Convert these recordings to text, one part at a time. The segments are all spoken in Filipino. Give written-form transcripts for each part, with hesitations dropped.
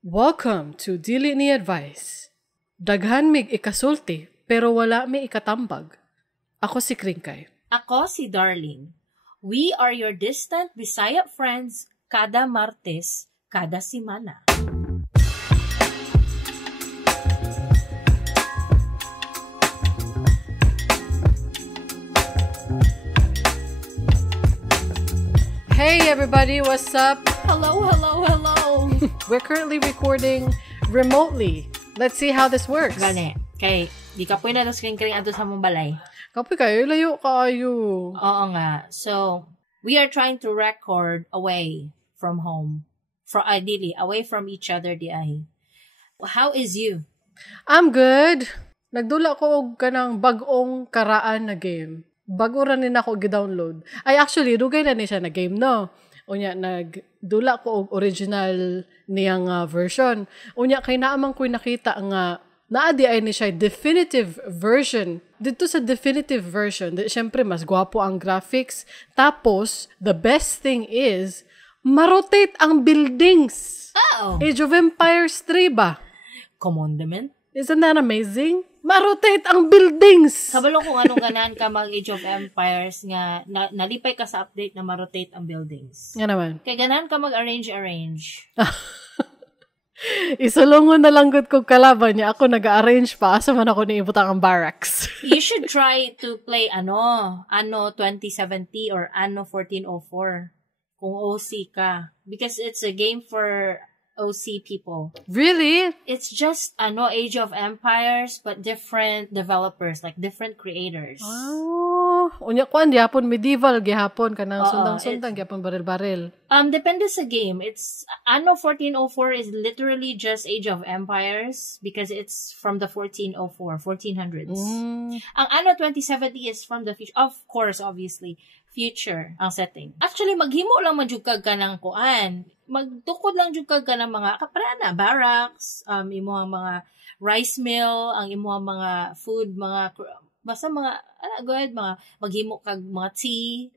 Welcome to Dili ni Advice. Daghan mig ikasulti pero wala mi ikatambag. Ako si Kringkay. Ako si Darling. We are your distant Bisaya friends kada Martes, kada simana. Hey everybody, what's up? Hello. We're currently recording remotely. Let's see how this works. Gani. Kay, di ka po na screen-kring ato sa mong balay. Kapoy kayo, layo kayo. Oo nga. So, we are trying to record away from home. Ideally, away from each other di ay. How is you? I'm good. Nagdula ko og kanang bag-ong karaan na game. Bago ra ni nako gi-download. Ay actually dugay na ni siya na game no. Unya nagdula ko og original niyang version. Unya kay naamang ko'y nakita nga naadi ay ni siya definitive version. Dito sa definitive version, syempre mas gwapo ang graphics. Tapos the best thing is marotate ang buildings. Oh. Age of Empires 3 ba? Commandment? Isn't that amazing? Marotate ang buildings! Kabalo kung anong ganahan ka mag Age of Empires nga nalipay ka sa update na marotate ang buildings. Nga naman. Kaya ganahan ka mag-arrange. Isulungon na lang gud kong kalaban niya. Ako nag-arrange pa. Asa man ako niibutang ang barracks. You should try to play Anno 2070 or Anno 1404 kung OC ka. Because it's a game for OC people. Really? It's just Age of Empires but different developers, like different creators. Oh, unya kuan gihapon medieval gihapon kanang sundang-sundang gihapon baril-baril. Depende sa game. It's Anno 1404 is literally just Age of Empires because it's from the 1400s. Ang Anno 2070 is from the future. Of course, obviously, future ang setting. Actually, maghimo lang majugkag ka ng kuan. Magtukod lang jugkag ka ng mga kaprana, barracks, imuhang mga rice mill, ang imuhang mga food, basta mga mga maghimo kag mga tea,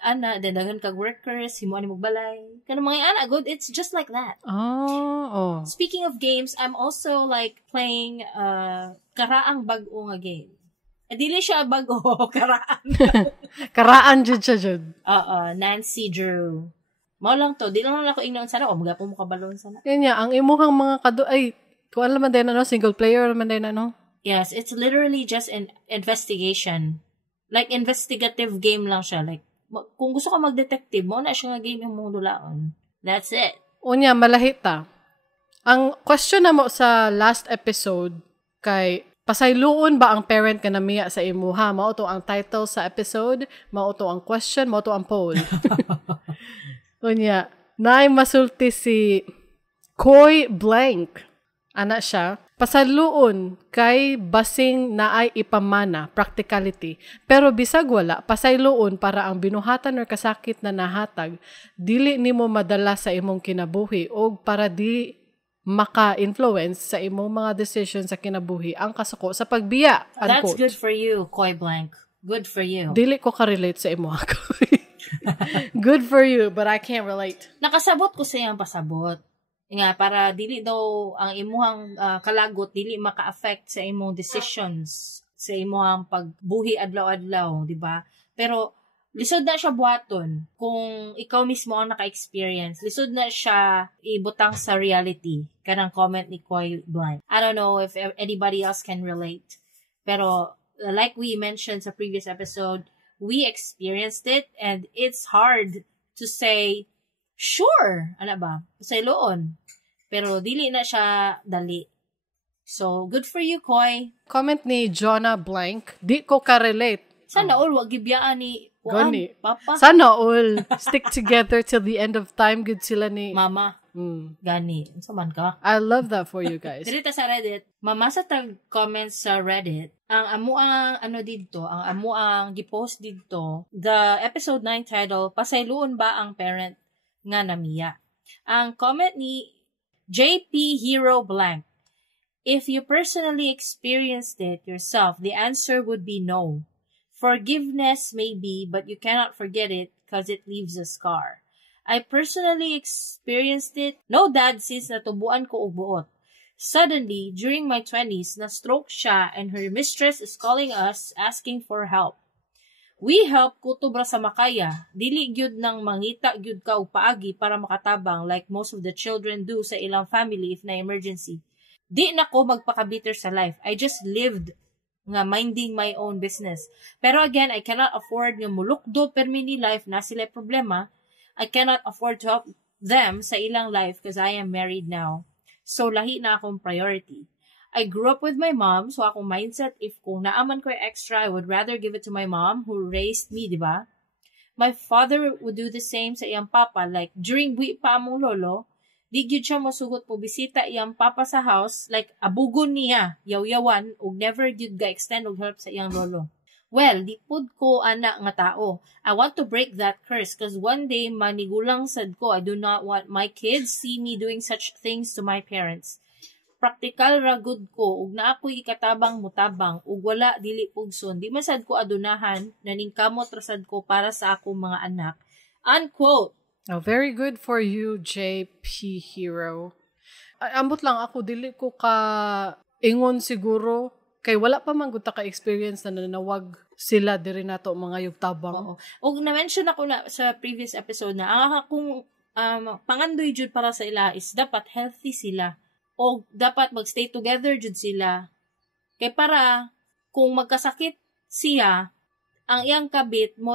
daghan kag workers, himuan ni balay. Kanang mga good, it's just like that. Oh. Speaking of games, I'm also like playing karaang bag-o nga game. Dili siya bag-o, karaan. Karaan jud siya jud. Nancy Drew. Mao lang to, di lang ako ingnon sana o magapo mo kabalon sana. Kanya ang imuhang mga kuan naman din single player naman din Yes, it's literally just an investigation. Like investigative game lang siya. Like kung gusto ka mag-detective, mo na siya nga game yung mong dulaon. That's it. Unya malahita. Ang question na mo sa last episode kay pasayloon ba ang parent ka namiya sa imuha? Mao to ang title sa episode, mao to ang question, mao to ang poll. Unya, naay masulti si Koy Blank. Ana siya, pasayloon kay basing naay ipamana, practicality. Pero bisag wala, pasayloon para ang binuhatan or kasakit na nahatag, dili nimo madala sa imong kinabuhi o para di maka-influence sa imong mga decisions sa kinabuhi ang kasuko sa pagbiya. That's good for you, Koy Blank. Good for you. Dili ko ka-relate sa imo. Good for you, but I can't relate. Nakasabot ko sa iyang pasabot. Nga, para dili daw ang imuhang kalagot, dili maka-affect sa imong decisions, sa imuhang pagbuhi adlaw-adlaw, di ba? Pero, lisod na siya buhaton kung ikaw mismo ang naka-experience. Lisod na siya ibutang sa reality. Kanang comment ni Koy Blank. I don't know if anybody else can relate. Pero, like we mentioned sa previous episode, we experienced it and it's hard to say, sure, pasayloon. Pero dili na siya dali. So, good for you, Koy. Comment ni Jonah Blank, di ko ka-relate. Sana all, wag gibiyaan ni Gani. Papa. Sana all stick together till the end of time. Good sila ni Mama. Gani. Unsa man ka? I love that for you guys. Dito sa Reddit, mamasa tag comments sa Reddit, ang amuang ang amuang gipost dito, the episode 9 title, pasayloon ba ang parent nga namiya? Ang comment ni JP Hero Blank, if you personally experienced it yourself, the answer would be no. Forgiveness maybe, but you cannot forget it because it leaves a scar. I personally experienced it. No dad since natubuan ko og buot. Suddenly, during my 20s, na-stroke siya and her mistress is calling us asking for help. We help kutubra sa makaya. Dili gyud nang mangita gyud ka og paagi para makatabang like most of the children do sa ilang family if na emergency. Di na ko magpaka-bitter sa life. I just lived nga minding my own business. Pero again, I cannot afford nga mulukdo per mini life na sila problema. I cannot afford to help them sa ilang life because I am married now. So, lahi na akong priority. I grew up with my mom, so akong mindset, if kung naaman ko extra, I would rather give it to my mom who raised me, di ba? My father would do the same sa iyang papa. Like, during buwi pa among lolo, di gyud siya mosugot po bisita iyang papa sa house, like, abugon niya, yaw-yawan, ug never gyud ga-extend og help sa iyang lolo. Well, di pud ko ana nga tao. I want to break that curse because one day manigulang sad ko. I do not want my kids see me doing such things to my parents. Praktikal ra gud ko ug na ako'y ikatabang mutabang ug wala dili pugson. Di man sad ko adunahan naning kamot ra sad ko para sa akong mga anak. Unquote. Oh, very good for you, JP Hero. Ambot lang ako, dili ko ka ingon siguro. Kay wala pa man gud ta ka-experience na nanawag sila diri nato mga yugtabang. Oo. Og na-mention ako na sa previous episode na ang akong pangandoy jud para sa ila is dapat healthy sila. O dapat magstay together jud sila. Kay para kung magkasakit siya, ang iyang kabit mo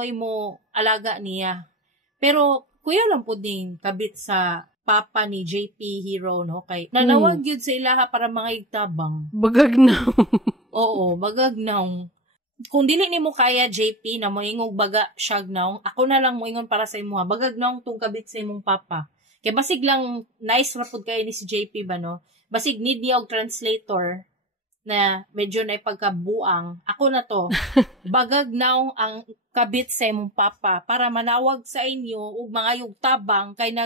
alaga niya. Pero kuya lang pud ning kabit sa papa ni JP Hero, no? Kay nanawag yun sa ilaha para mga igtabang. Bagagnaw. Oo, bagagnaw. Kung dili ni mo kaya JP na moingog baga syagnaw, ako na lang moingon para sa imo ha. Bagagnaw tong kabit sa imong papa. Kay basig lang nice ra pud kay ni si JP ba, no? Basig need niya og translator na medyo na ipagkabuang. Ako na to. Bagagnaw ang kabit sa imong papa para manawag sa inyo og mga yugtabang kay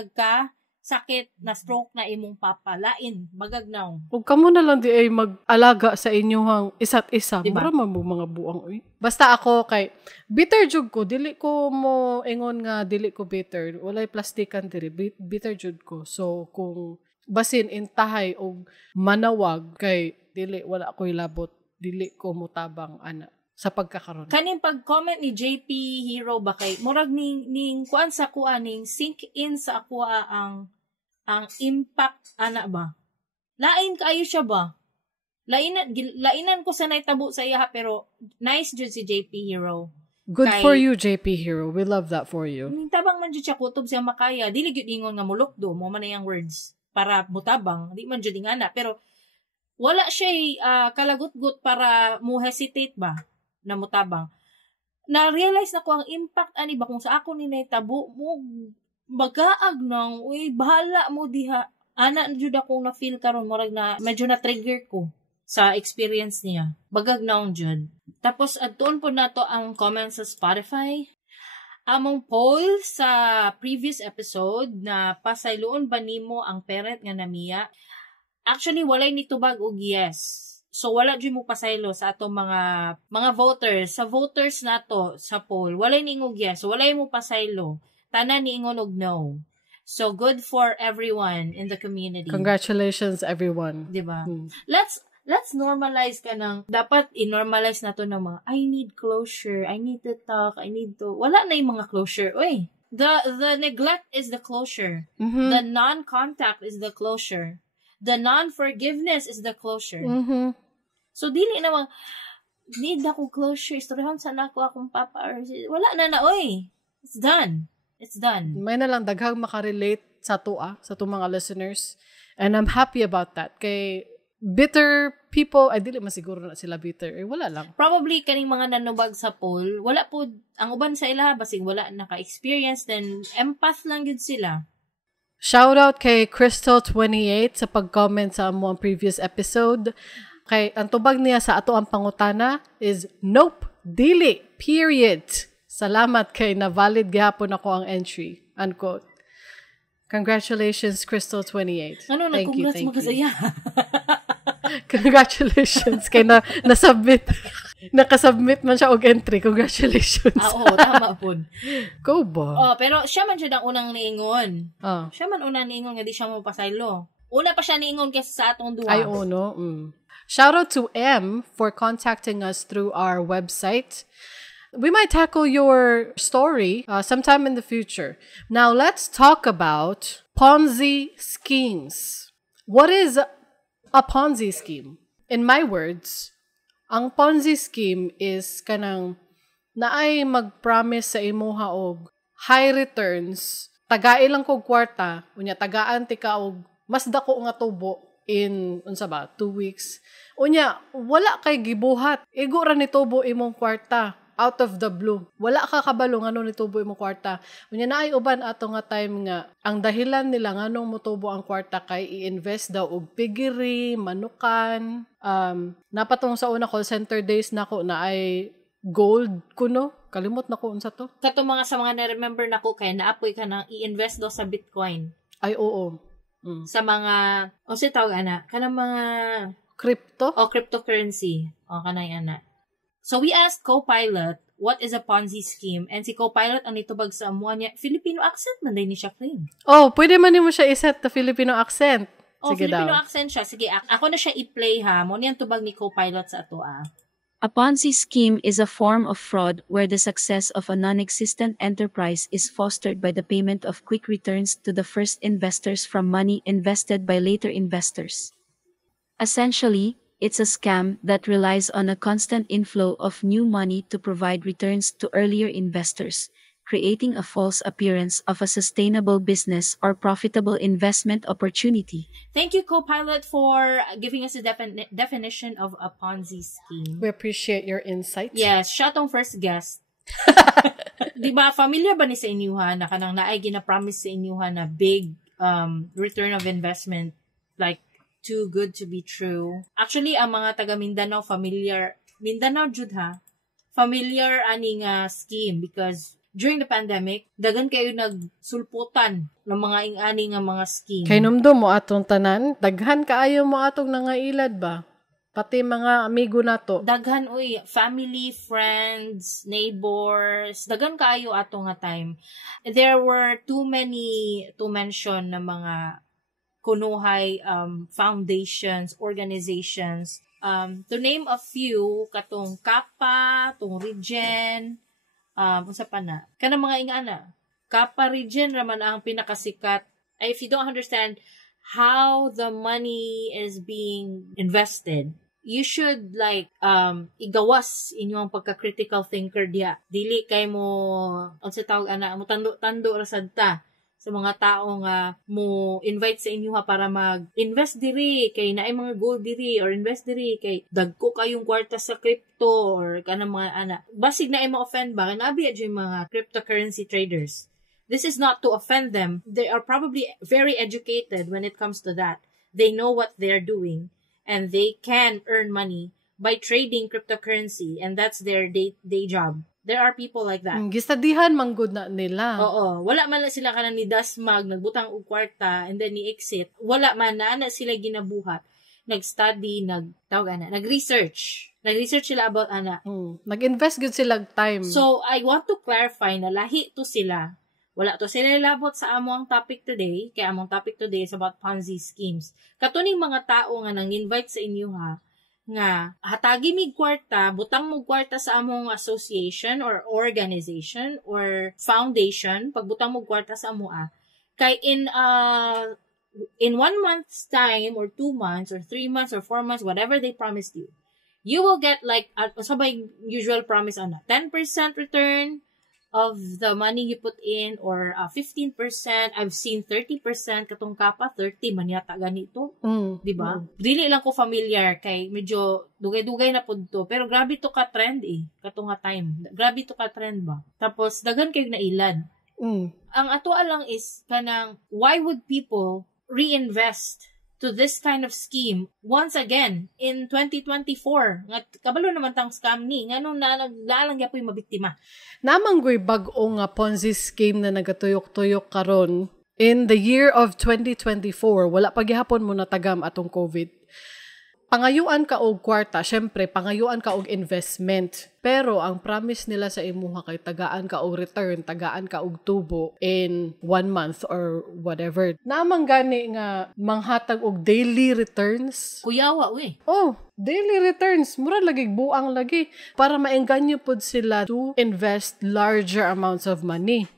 sakit na stroke na imong papa. Lain, bagagnaw. Huwag ka mo na lang di ay mag-alaga sa inyong isa't isa. Diba? Mura man mo mga buang. Uy. Basta ako kay bitter jud ko. Dili ko mo ingon nga dili ko bitter. Walay plastikan diri. Bitter jud ko. So, kung basin intahay o manawag kay dili, wala ko ilabot. Dili ko mutabang ana sa pagkakaroon. Kaning pag-comment ni JP Hero ba kay murag ning kuan sa kuan ning sink in sa kuha ang impact ana ba? Lain kaayo siya ba? Lainan ko sa naitabo sa iya pero nice jud si JP Hero. Good for you, JP Hero. We love that for you. Tabang man jud siya kutob siya makaya. Dili gyud ingon nga mulukdo mo man yang words para mutabang. Di man jud ingana pero wala siya kalagut-gut para mo hesitate ba na mutabang. Na-realize na ko ang impact ani ba kung sa ako ni naitabo mo magaag nang, uy, bahala mo diha. Ana jud akong na-feel karon murag na medyo na-trigger ko sa experience niya. Bagag naong jud. Tapos, adtoon po na to ang comments sa Spotify. Among poll sa previous episode na pasayloon ba nimo ang parent nga namiya? Actually, walay nitubag og yes. So, wala dyan mo pasaylo sa atong mga voters. Sa voters nato sa poll, walay ningog yes. So, walay mo pasaylo. Tanan niingon og no. So, good for everyone in the community. Congratulations, everyone. Diba? Let's normalize ka ng, dapat i-normalize na to ng mga, I need closure, I need to talk, I need to, wala na yung mga closure. Uy, the neglect is the closure. Mm-hmm. The non-contact is the closure. The non-forgiveness is the closure. Mm-hmm. So, dili naman, need ako closure, istoryahan sana ako akong papa, or, wala na, oy. It's done. It's done. May na lang daghang makarelate sa sa mga listeners. And I'm happy about that. Kay bitter people, ay dili masiguro na sila bitter. Wala lang. Probably kaning mga nanubag sa poll, wala po, ang uban sa ila, basig wala naka-experience, then empath lang yun sila. Shout out kay Crystal28 sa pag-comment sa among previous episode. Kay ang tubag niya sa ato ang pangutana is, nope, dili, period. Salamat kay na-valid gihapon ako ang entry. Unquote. Congratulations, Crystal28. Ano, nag-congrats mo kasaya. Congratulations kay na-submit. Nakasubmit man siya og entry. Congratulations. Oo, tama po. Go ba? Oh, pero siya man siya ang unang niingon. Ah. Siya man unang niingon nga di siya mo pasaylo. Una pa siya niingon kaysa sa atong duwa. Ay, no. Shout out to M for contacting us through our website. We might tackle your story sometime in the future. Now, let's talk about Ponzi schemes. What is a Ponzi scheme? In my words, ang Ponzi scheme is kanang naay mag-promise sa imuha og high returns, tagai lang kog kwarta, unya tagaan ti ka og mas dako nga tubo in unsa ba 2 weeks. Unya wala kay gibuhat. Igo ra ni tubo imong kwarta out of the blue. Wala ka kabalo ngano ni tubo imong kwarta. Unya naay uban ato nga time nga ang dahilan nila nganong motubo ang kwarta kay i-invest daw og piggery, manukan. Napatong sa una call center days nako na ay gold kuno. Kalimot nako unsa to. Kato sa mga na-remember nako kay naapoy ka nang i-invest daw sa Bitcoin. Ay oo. Sa mga si tawag ana kanang mga crypto o cryptocurrency o kanay ana. So we asked Copilot what is a Ponzi scheme and si Copilot ang nitubag sa amuha niya Filipino accent man din ni siya claim. Oh, pwede man nimo siya iset the Filipino accent. Sige Filipino daw. accent siya. Sige, ako na siya i-play ha. Mo niyang tubag ni Copilot sa ato A Ponzi scheme is a form of fraud where the success of a non-existent enterprise is fostered by the payment of quick returns to the first investors from money invested by later investors. Essentially, it's a scam that relies on a constant inflow of new money to provide returns to earlier investors, creating a false appearance of a sustainable business or profitable investment opportunity. Thank you, Copilot, for giving us a definition of a Ponzi scheme. We appreciate your insight. Yes, siya tong first guest. Diba, familiar ba ni sa inyuha na kanang naay gina-promise sa inyuha na big return of investment, like too good to be true? Actually, ang mga taga Mindanao familiar, Mindanao jud ha, familiar aning scheme because during the pandemic, dagan kayo nagsulputan ng mga ing-ani nga mga scheme. Kay numdum mo atong tanan, daghan kaayo mo atong nangailad ba? Pati mga amigo nato. Daghan uy, family, friends, neighbors, daghan kaayo atong nga time. There were too many to mention na mga kunuhay foundations, organizations. To name a few, katong Kappa, tong Regen, unsa pa na? Kanang mga ingana. Kappa Regen raman ang pinakasikat. If you don't understand how the money is being invested, you should igawas inyong pagka-critical thinker diya. Dili kay mo, unsa tawag ana, mo tando ra sad ta sa mga tao nga mo invite sa inyo para mag-invest diri kay naay mga gold diri or invest diri kay dagko kayong kwarta sa crypto or kanang mga ana. Basig na ay ma-offend ba? Nabi adyo yung mga cryptocurrency traders. This is not to offend them. They are probably very educated when it comes to that. They know what they're doing and they can earn money by trading cryptocurrency and that's their day job. There are people like that. Gistadihan manggod na nila. Oo. Wala man lang sila kanang ni dasmag, nagbutang og kwarta, and then ni-exit. Wala man na sila ginabuhat. Nag-study, nag-research. Nag-research sila about Nag-invest good sila time. So, I want to clarify na lahi to sila. Wala to sila labot sa among topic today. Kaya among topic today is about Ponzi schemes. Katuning mga tao nga nang-invite sa inyo nga hatagi mig kwarta, butang mo kwarta sa among association or organization or foundation, pagbutang mo kwarta sa amoa, kay in 1 month's time or 2 months or 3 months or 4 months, whatever they promised you, you will get sabay usual promise 10% return of the money you put in or 15%. I've seen 30%, katong Kappa 30 man yata ganito. Di ba? Dili lang ko familiar kay medyo dugay-dugay na pud to, pero grabe to ka trend katong nga time. Grabe to ka trend ba? Tapos daghan kay nailad. Ang ato lang is kanang why would people reinvest to this kind of scheme once again in 2024? Nga kabalo naman tang scam ni nganong naglalang gyapon mabiktima. Namanggoy bag-o nga Ponzi scheme na nagatuyok-tuyok karon in the year of 2024. Wala pa gihapon mo natagam atong COVID. pangayuan ka og kwarta, syempre pangayuan ka og investment. Pero ang promise nila sa imuha kay tagaan ka og return, tagaan ka og tubo in 1 month or whatever. Naamang gani nga manghatag og daily returns. Kuyawa, we. Oh, daily returns. Mura lagi, buang lagi. Para maengganyo pod sila to invest larger amounts of money.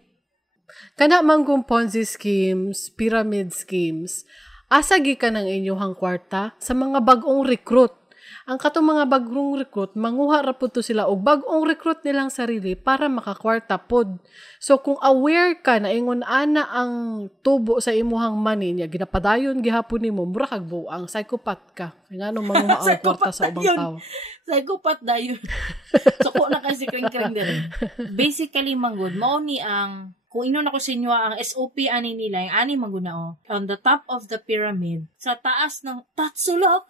Kana manggong Ponzi schemes, pyramid schemes, asagi ka ng inyuhang kwarta sa mga bagong recruit. Ang katong mga bagong recruit, manguha ra po to sila og bagong recruit nilang sarili para makakwarta pod. So kung aware ka na ingon ana ang tubo sa imuhang money niya, ginapadayon gihapon nimo, mura kag buang, psychopath ka. Kaya nga manguha ang kwarta sa ubang tao. Psychopath dayon. So ko na kasi kring-kring din. Basically manggod, mao ni ang kung inon ako sa inyo, ang SOP ani nila, yung ani magunao, on the top of the pyramid, sa taas ng Tatsulok,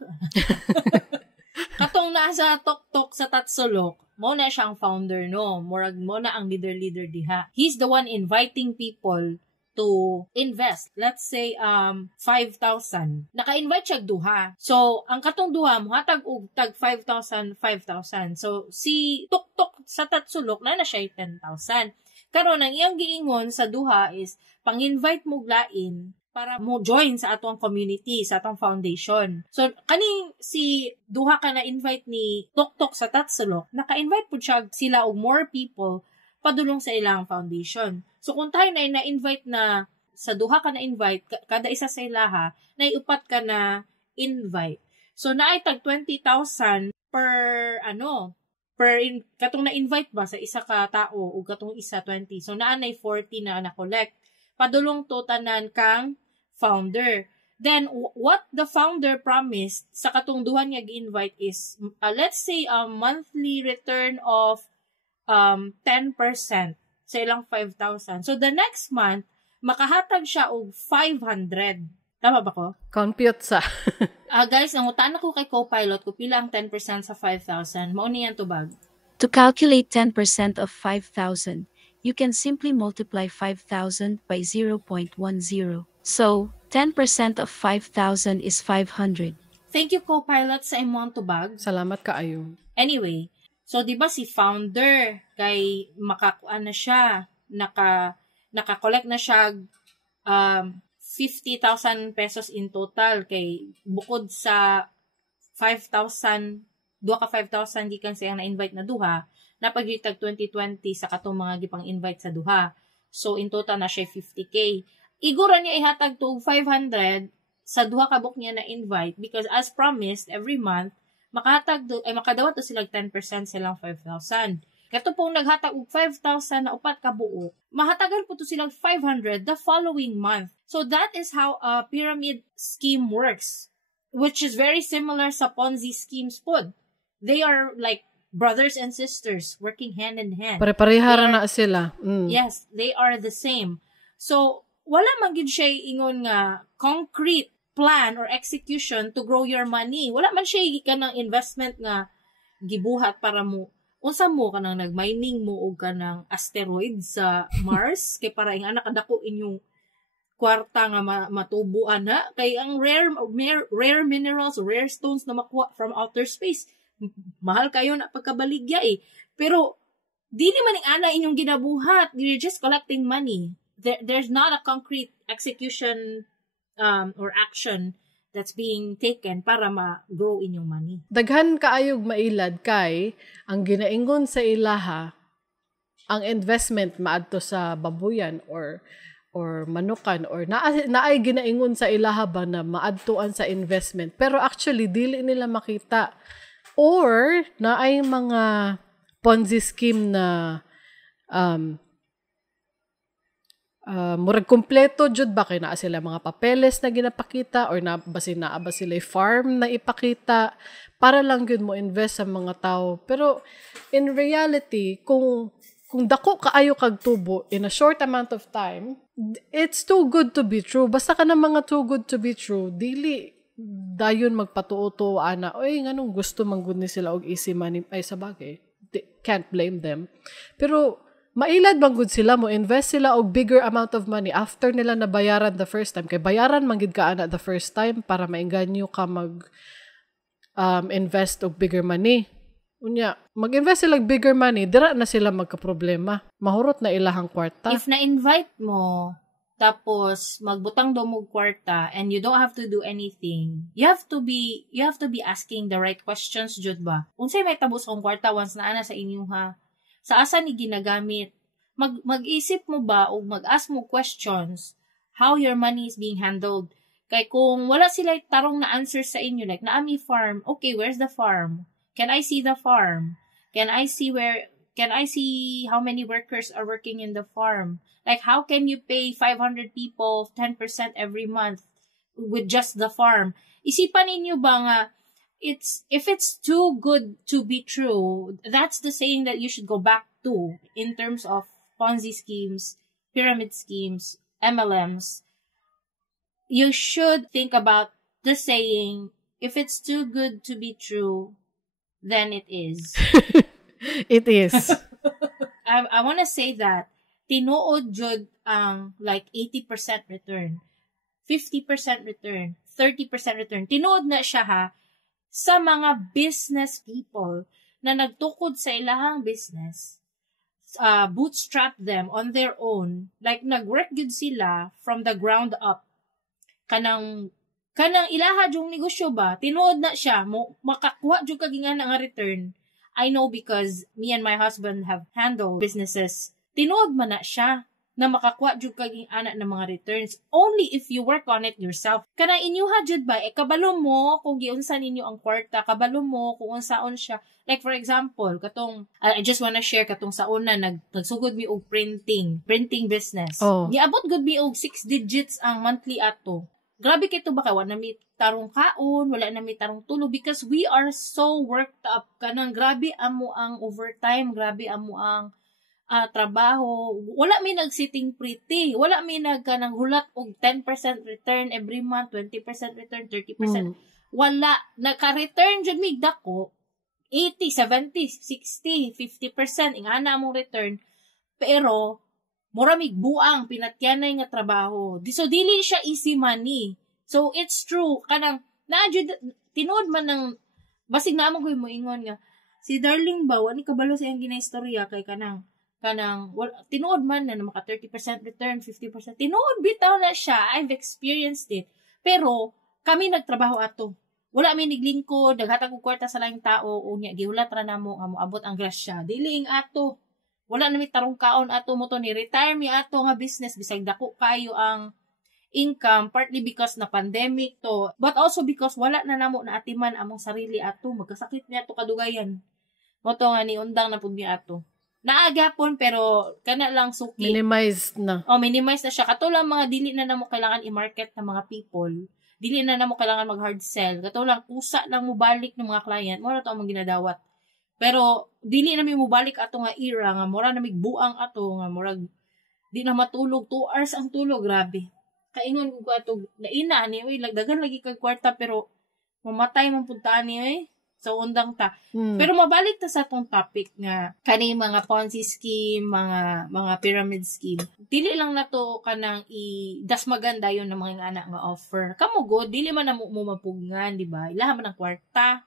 katong nasa tok-tok sa Tatsulok, mo na siyang founder, no? Murag mo na ang leader diha. He's the one inviting people to invest. Let's say, 5,000. Naka-invite siya duha. So, ang katong duha, muhatag og tag 5,000, 5,000. So, si tok-tok sa Tatsulok, na siya 10,000. Karon ang iyang giingon sa duha is pang-invite mo glain para mo join sa atong community, sa atong foundation. So kaning si duha ka na invite ni Tok-Tok sa Tatsulok, naka-invite pud siya sila og more people padulong sa ilang foundation. So kung tayo na invite na sa duha ka na invite, kada isa sa ilaha, naiupat ka na invite. So naay tag 20,000 per katong na-invite ba sa isa ka tao o katong isa 20. So naanay 40 na na-collect. Padulong to tanan kang founder. Then what the founder promised sa katong duha niya gi-invite is let's say a monthly return of 10% sa ilang 5,000. So the next month makahatag siya og 500. Tama ba ko? Compute sa. Guys, nangutan ako kay Copilot ko pila ang 10% sa 5,000. Mao niyan tubag. To calculate 10% of 5,000, you can simply multiply 5,000 by 0.10. So, 10% of 5,000 is 500. Thank you, Copilot, sa imong tubag. Salamat kaayo. Anyway, so di ba si founder kay makakuan na siya, naka-collect na siya 50,000 pesos in total kay bukod sa 5,000 duha ka 5,000 gikan sa iyang na-invite na duha napagitag 2020 sa katong mga gipang invite sa duha. So in total na siya 50k. Igura niya ihatag to 500 sa duha ka book niya na invite because as promised every month makadawat to sila 10% silang 5,000. Kato pong naghatag og 5,000 na upat ka buok, mahatagan po to silang 500 the following month. So that is how a pyramid scheme works, which is very similar sa Ponzi schemes po. They are like brothers and sisters working hand in hand. Pare-parehara na sila. Yes, they are the same. So wala man gid siya ingon nga concrete plan or execution to grow your money. Wala man siya kanang investment nga gibuhat para mo unsa mo kanang nagmining mo og kanang asteroid sa Mars kay para ing anak kadako inyong kwarta nga matubuan ha kay ang rare minerals, rare stones na makuha from outer space mahal kayo na pagkabaligya pero dili man ing ana inyong ginabuhat, you're just collecting money. There's not a concrete execution or action that's being taken para ma-grow inyong money. Daghan kaayog mailad kay ang ginaingon sa ilaha ang investment maadto sa babuyan or manukan or naay ginaingon sa ilaha ba na maadtuan sa investment pero actually dili nila makita or naay mga Ponzi scheme na murag kompleto jud ba kay naa sila mga papeles na ginapakita or naa ba sila farm na ipakita para lang gyud mo invest sa mga tao. Pero in reality, kung dako kaayo kag tubo in a short amount of time, it's too good to be true. Basta ka na mga too good to be true, dili dayon magpatuo-tuo ana oy nganong gusto man gud ni sila og easy money ay sa bagay. Can't blame them. Pero mailad bang good sila mo invest sila og bigger amount of money after nila nabayaran the first time kay bayaran man gid ka ana the first time para maengganyo ka invest og bigger money. Unya, mag-invest sila og bigger money, dira na sila magka-problema. Mahurot na ilahang kwarta. If na-invite mo, tapos magbutang do mo kwarta and you don't have to do anything, you have to be asking the right questions jud ba. Unsay may tabos kong kwarta once na ana sa inyo ha? Sa asa ni ginagamit? Mag-isip mo ba o mag-ask mo questions how your money is being handled? Kay kung wala sila tarong na answer sa inyo, like naami farm, okay, where's the farm? Can I see the farm? Can I see how many workers are working in the farm? Like, how can you pay 500 people 10% every month with just the farm? Isipan ninyo ba nga, if it's too good to be true, that's the saying that you should go back to in terms of Ponzi schemes, pyramid schemes, MLMs. You should think about the saying, if it's too good to be true, then it is. It is. I want to say that tinuod jud ang like 80% return, 50% return, 30% return. Tinuod na siya ha sa mga business people na nagtukod sa ilahang business, bootstrap them on their own, like nag-work good sila from the ground up. Kanang ilaha yung negosyo ba, tinuod na siya, makakuha yung kagingan nga return. I know because me and my husband have handled businesses. Tinuod man na siya na makakuha yung kagingan ng mga returns only if you work on it yourself. Kanang inyuha jud ba, kabalo mo kung giunsa ninyo ang kwarta, kabalo mo kung unsaon siya. Like for example, katong, I just wanna share katong sa una, nagsugod mi og printing business. Oh. Niabot gud mi og 6 digits ang monthly ato. Grabe kito ba wala na mi tarong kaon, wala na mi tarong tulog because we are so worked up. Kanang grabe amo ang overtime, grabe amo ang trabaho. Wala mi nag-sitting pretty. Wala mi nagkanang hulat og 10% return every month, 20% return, 30%. Wala. Naka-return jud mi dako 80, 70, 60, 50% ingana among return. Pero mura mig buang pinatyanay nga trabaho. So dili siya easy money. So it's true kanang tinuod man ng basig na mo mo ingon nga si Darling ba wani kabalo sa iyang ginaistorya kay kanang tinuod man na maka 30% return, 50%. Tinuod bitaw na siya. I've experienced it. Pero kami nagtrabaho ato. Wala mi niglingkod, naghatag og kwarta sa laing tao unya gihulat ra namo nga moabot ang grasya. Dili ing ato. Wala na mi tarong kaon ato mo to ni retire mi ato nga business bisag dako kayo ang income partly because na pandemic to but also because wala na namo na atiman among sarili ato magkasakit niya to kadugayan. Mo to nga ni undang na pud mi ato. Naagapon pero kana lang suki. Minimize na. Minimize na siya. Katulang mga dili na namo kailangan i-market ng mga people. Dili na namo kailangan mag-hard sell. Katulang kusa lang mo balik ng mga client. Mo na to ang ginadawat. Pero dili na mi mobalik ato nga era nga mura na migbuang ato nga murag di na matulog 2 hours ang tulog grabe. Kaingon ko ato naina ni oy lagdagan lagi kag kwarta pero mamatay man pud ta ni oy sa undang ta. Pero mabalik ta sa tong topic nga kani mga Ponzi scheme, mga pyramid scheme. Dili lang nato kanang das maganda yon ng mga anak nga offer. Kamo go dili man na mo mapugngan, di ba? Ilaha man ang kwarta.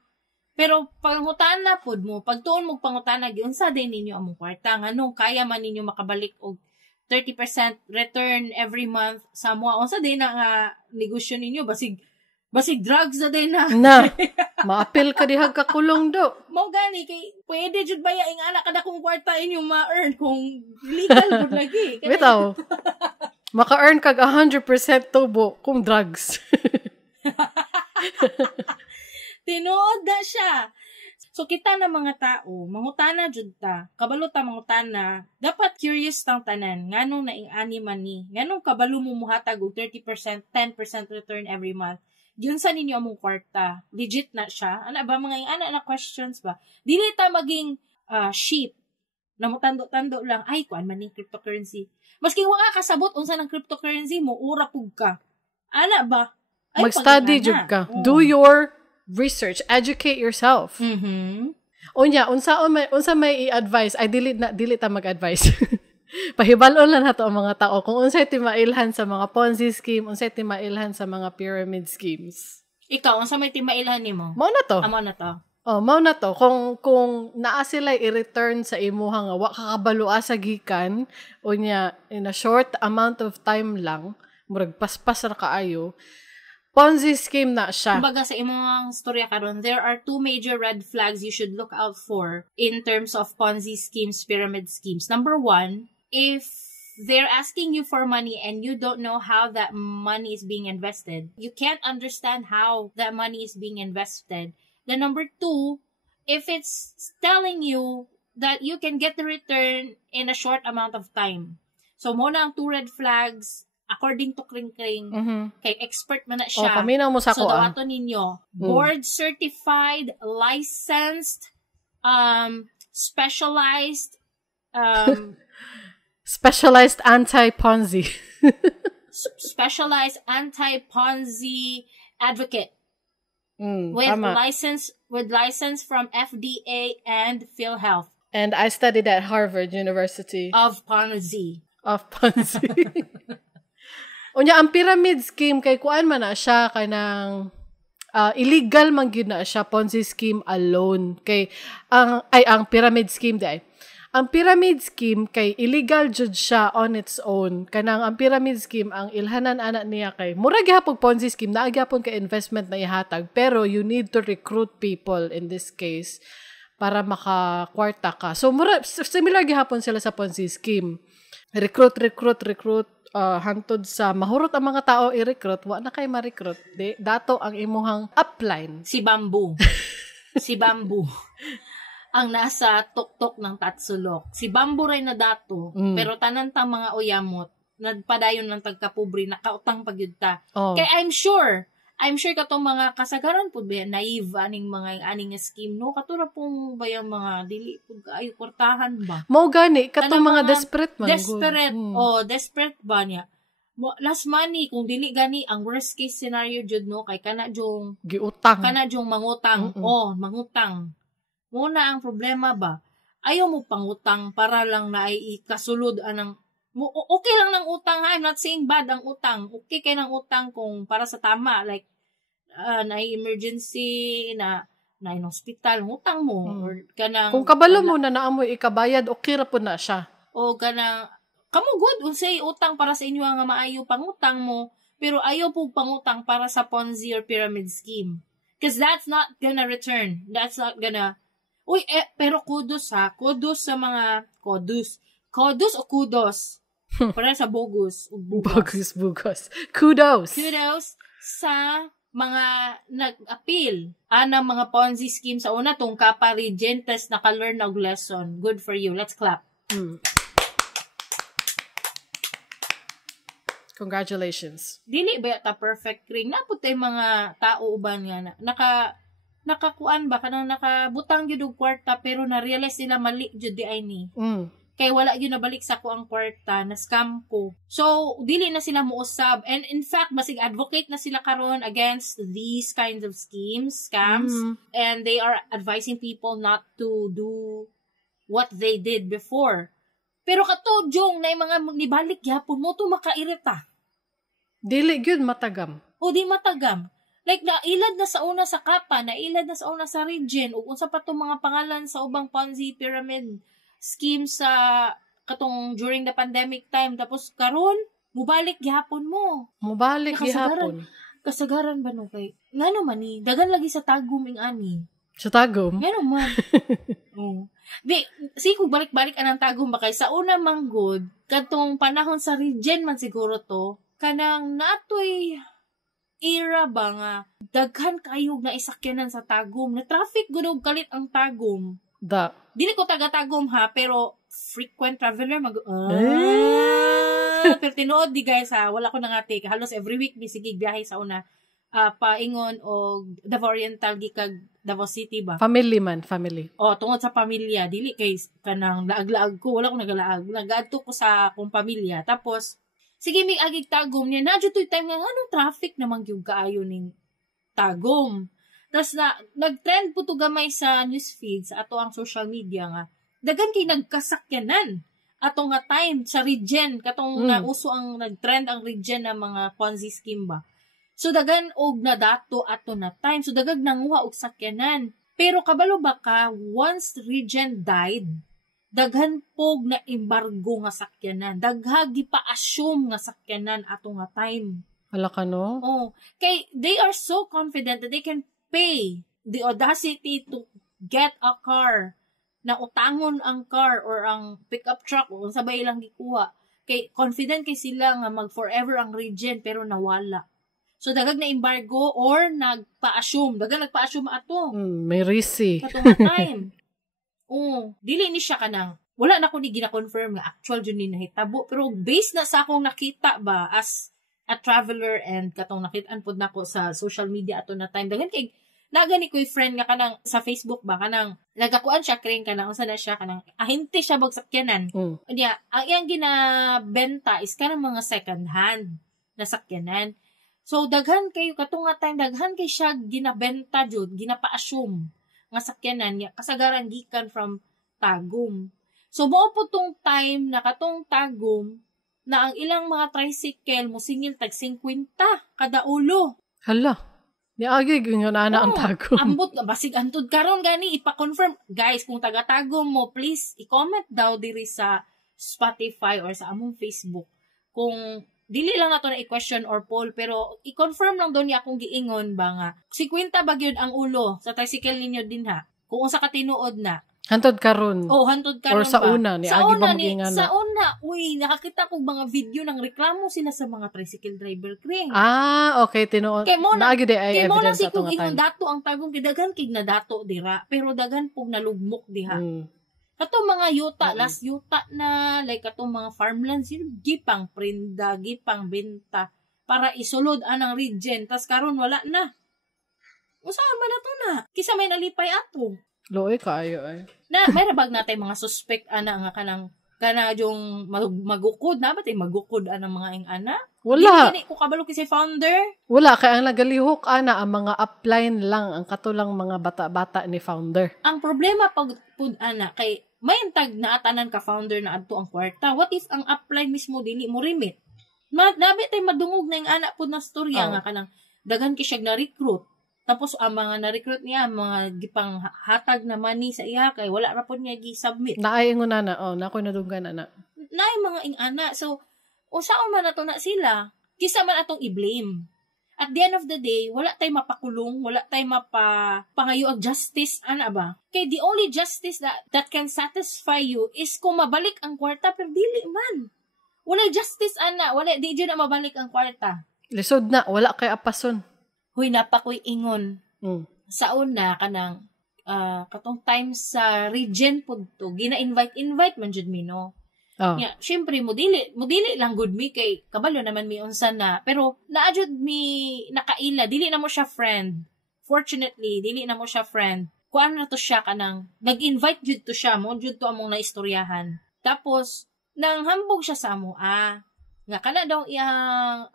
Pero pangutana pod mo, pagtuon mo pangutana giunsa din ninyo among kwarta nganong kaya man ninyo makabalik og 30% return every month sa mo. Unsa din na nga negosyo ninyo basig drugs na din na. Maapil ka dihag ka kulong do. Mo gani kay pwede jud baya ing anak kada kung kwarta inyo ma-earn kung legal gud lagi. Bitaw. Maka-earn kag 100% tubo kung drugs. Tinuod na siya. So, kita na mga tao, mangutana jud ta, kabalo ta mangutana, dapat curious tang tanan, nganong naing-ani man ni, nganong kabalo mo muhatag og 30%, 10% return every month. Yun sa ninyo among kwarta. Legit na siya. Ano ba, mga ing-ana na questions ba? Dili ta maging sheep, na mo tando-tando lang, ay, kuan man ni cryptocurrency. Maski wala kasabot, unsa ng cryptocurrency mo, ura pug ka. Ana ba? Ay, mag-study jud ka. Do your research, educate yourself. Unya, unsa may i-advise, ay dili ta mag-advise. Pahibalon lang nato ang mga tao kung unsay timailhan sa mga Ponzi scheme, unsay timailhan sa mga pyramid schemes. Ikaw, unsa may timailhan nimo? Mao na to. Amo na to. Mao na to. Kung naa sila i-return sa imuha nga, wa kakabaloa sa gikan, o niya, in a short amount of time lang, murag paspas ra kaayo, Ponzi scheme na siya. Kumbaga sa imong storya karon, there are two major red flags you should look out for in terms of Ponzi schemes, pyramid schemes. Number one, if they're asking you for money and you don't know how that money is being invested, you can't understand how that money is being invested. Then number two, if it's telling you that you can get the return in a short amount of time. So muna ang two red flags according to Kring Kring, kay expert man na siya. Paminaw mo sa so, ko. dawato ninyo, board certified, licensed, specialized, specialized anti-Ponzi. specialized anti-Ponzi advocate. With license from FDA and PhilHealth. And I studied at Harvard University. Of Ponzi. Unya, ang pyramid scheme, kay kuan man na siya, kanang illegal man gyud na siya, Ponzi scheme alone. Kay, ang pyramid scheme di ay. Ang pyramid scheme, kay illegal jud siya on its own. Kanang ang pyramid scheme, ang ilhanan anak niya kay, mura gyapon Ponzi scheme, naagyapon kay investment na ihatag, pero you need to recruit people in this case, para makakwarta ka. So, mura, similar gihapon sila sa Ponzi scheme. Recruit, hantod sa mahurot ang mga tao i-recruit, wa na kay ma-recruit. Dato ang imuhang upline. Si Bamboo. Si Bamboo. Ang nasa tuktok ng Tatsulok. Si Bamboo rin na dato, pero tanan tang mga uyamot, nagpadayon ng tagkapobre, nakautang pagyud ta. Kaya I'm sure katong mga kasagaran po ba, naive aning mga scheme, no? Katura pong ba yung mga dili po ay kwartahan ba? Mao gani, katong mga desperate man. Desperate ba niya? Last money, kung dili gani, ang worst case scenario jud no, kay kana jong giutang. Kana jong mangutang. Mangutang. Muna ang problema ba? Ayaw mo pangutang para lang na ay ikasulod anang okay lang ng utang ha. I'm not saying bad ang utang. Okay kay ng utang kung para sa tama. Like, na emergency, na in hospital, utang mo. Or kanang, kung kabalo mo na naamoy ikabayad, okay ra po na siya. O kanang, kamo good, unsay utang para sa inyo nga maayo pangutang mo, pero ayaw po pangutang para sa Ponzi or pyramid scheme. Because that's not gonna return. That's not gonna, pero kudos ha. Kudos sa mga, kudos o kudos? Para sa bogus. Bogus. Kudos sa mga nag-appeal ng mga Ponzi scheme sa una tong Kappa Regentes naka-learn og lesson. Good for you. Let's clap. Congratulations. Dili ba ta perfect ring? Napot tay mga tao uban nga nakakuan ba kanang nakabutang gyud og kwarta pero na-realize nila mali jud di ay ni. Kay wala yun nabalik sa ko ang kwarta, na scam ko. So, dili na sila muusab. And in fact, basig advocate na sila karon against these kinds of schemes, scams. And they are advising people not to do what they did before. Pero kato, Jong, na yung mga nibalik yapon mo, to makairita. Dili yun matagam. Di matagam. Like, nailad na sa una sa Kappa, nailad na sa una sa Regen, o unsa pa itong mga pangalan sa ubang Ponzi pyramid scheme sa katong during the pandemic time. Tapos karon mubalik gihapon mo. Mubalik gihapon. Kasagaran ba no kay? Ngano man ni dagan lagi sa tagum ing ani. Sa tagum? Ngano man. Di kung balik-balik anang tagum ba kay sa una manggod katong panahon sa Regen man siguro to kanang natoy era ba nga daghan kayog na isakyanan sa tagum na traffic gud og kalit ang tagum. Dili ko taga-tagum ha, pero frequent traveler pero tinuod di guys ha, wala ko nangati. Halos every week bisigig biyahe sa una paingon o Davao Oriental di kag Davao City ba? Family. Tungod sa pamilya, dili kay kanang laag-laag ko, wala ko nagalaag. Nagadto ko sa akong pamilya. Tapos sige mig agig tagum niya. Nadyo toy time nga anong traffic naman gyud kaayo ning tagum. Tapos nag-trend po to gamay sa newsfeed, sa ato ang social media nga. Dagan kay nagkasakyanan. Ato nga time sa Regen, katong uso ang nag-trend ang Regen na mga Ponzi scheme ba. So dagan og nadato ato na time. So dagag nanguha og sakyanan. Pero kabalo ba ka, once Regen died, daghan pog na embargo nga sakyanan. Daghagi pa assume nga sakyanan ato nga time. Hala ka, no? Oh, kay they are so confident that they can pay the audacity to get a car na utangon ang car or ang pickup truck o sabay lang gikuha. Kay confident kay sila nga mag forever ang Regen pero nawala. So dagag na embargo or nagpa-assume. Dagag nagpa-assume ato. May risi. Katong time. Dili ni siya kanang wala na ko ni gina-confirm nga actual jud ni nahitabo pero based na sa akong nakita ba as a traveler and katong nakitaan pud nako sa social media ato na time dagan kay nagani ko'y friend nga kanang sa Facebook ba kanang nagakuan siya kring kanang unsa na siya kanang ahente siya bagsakyanan. Unya ang iyang ginabenta is kanang mga second hand na sakyanan. So daghan kayo katong nga time daghan kay siya ginabenta jud gina-assume nga sakyanan niya kasagaran gikan from Tagum. So mao po tong time na katong Tagum na ang ilang mga tricycle mo singil tag 50 kada ulo. Hala. Niagi yung ana ang Tagum. Ambot basig antud karon gani ipa-confirm. Guys, kung taga Tagum mo, please i-comment daw diri sa Spotify or sa among Facebook. Kung dili lang nato na i-question or poll pero i-confirm lang doon niya akong giingon ba nga 50 ba gyud ang ulo sa tricycle ninyo din ha. Kung unsa ka tinuod na. Hantod karon. Hantod karon or sa ba? una ni agi ba magingana? Sa una, nakakita ko mga video ng reklamo sila sa mga tricycle driver kring. Okay, tinuod. Naagi di ay evidence si ato nga time. dato ang Tagum kay daghan kig na dato dira, pero daghan pog nalugmok diha. Katong mga yuta, last yuta na like katong mga farmlands, gipang prinda, gipang benta para isulod anang Regen, tas karon wala na. Usahan man nato na? Kisa may nalipay ato. Loy kayo ay. Na may rabag natay mga suspect ana nga kanang yung magukod na ba tay magukod anang mga ana? Wala. Dili ko kabalo si founder. Wala kay ang nagalihok ana ang mga upline lang ang katulang mga bata-bata ni founder. Ang problema pag pud ana kay may tag na atanan ka founder na adto ang kwarta. What if ang upline mismo dili mo remit? Nabi tay madungog na yung ana pud na storya nga kanang daghan ki siya na recruit. Tapos ang mga na-recruit niya, mga gipang hatag na money sa iya kay wala ra pud niya gi-submit. Naay ingon na nakoy nadunggan ana. Naay mga ingana. So usaon man nato na sila? Kisa man atong i-blame. At the end of the day, wala tay mapakulong, wala tay mapapangayo og justice ana ba? Kay the only justice that can satisfy you is kung mabalik ang kwarta pero dili man. Wala justice ana, wala di na mabalik ang kwarta. Lisod na, wala kay apason. Huy, napakoy ingon. Sa una, kanang, katong time sa Regen po to, gina-invite man jud mi, no? Yeah, syempre, mo dili lang good mi, kay kabalo naman mi unsa na, pero naajud mi nakaila, dili na mo siya friend. Fortunately, dili na mo siya friend. Kuan na to siya kanang, nag-invite jud to siya, mo jud to among naistoryahan. Tapos, nang hambog siya sa amo, nga kana daw iyang,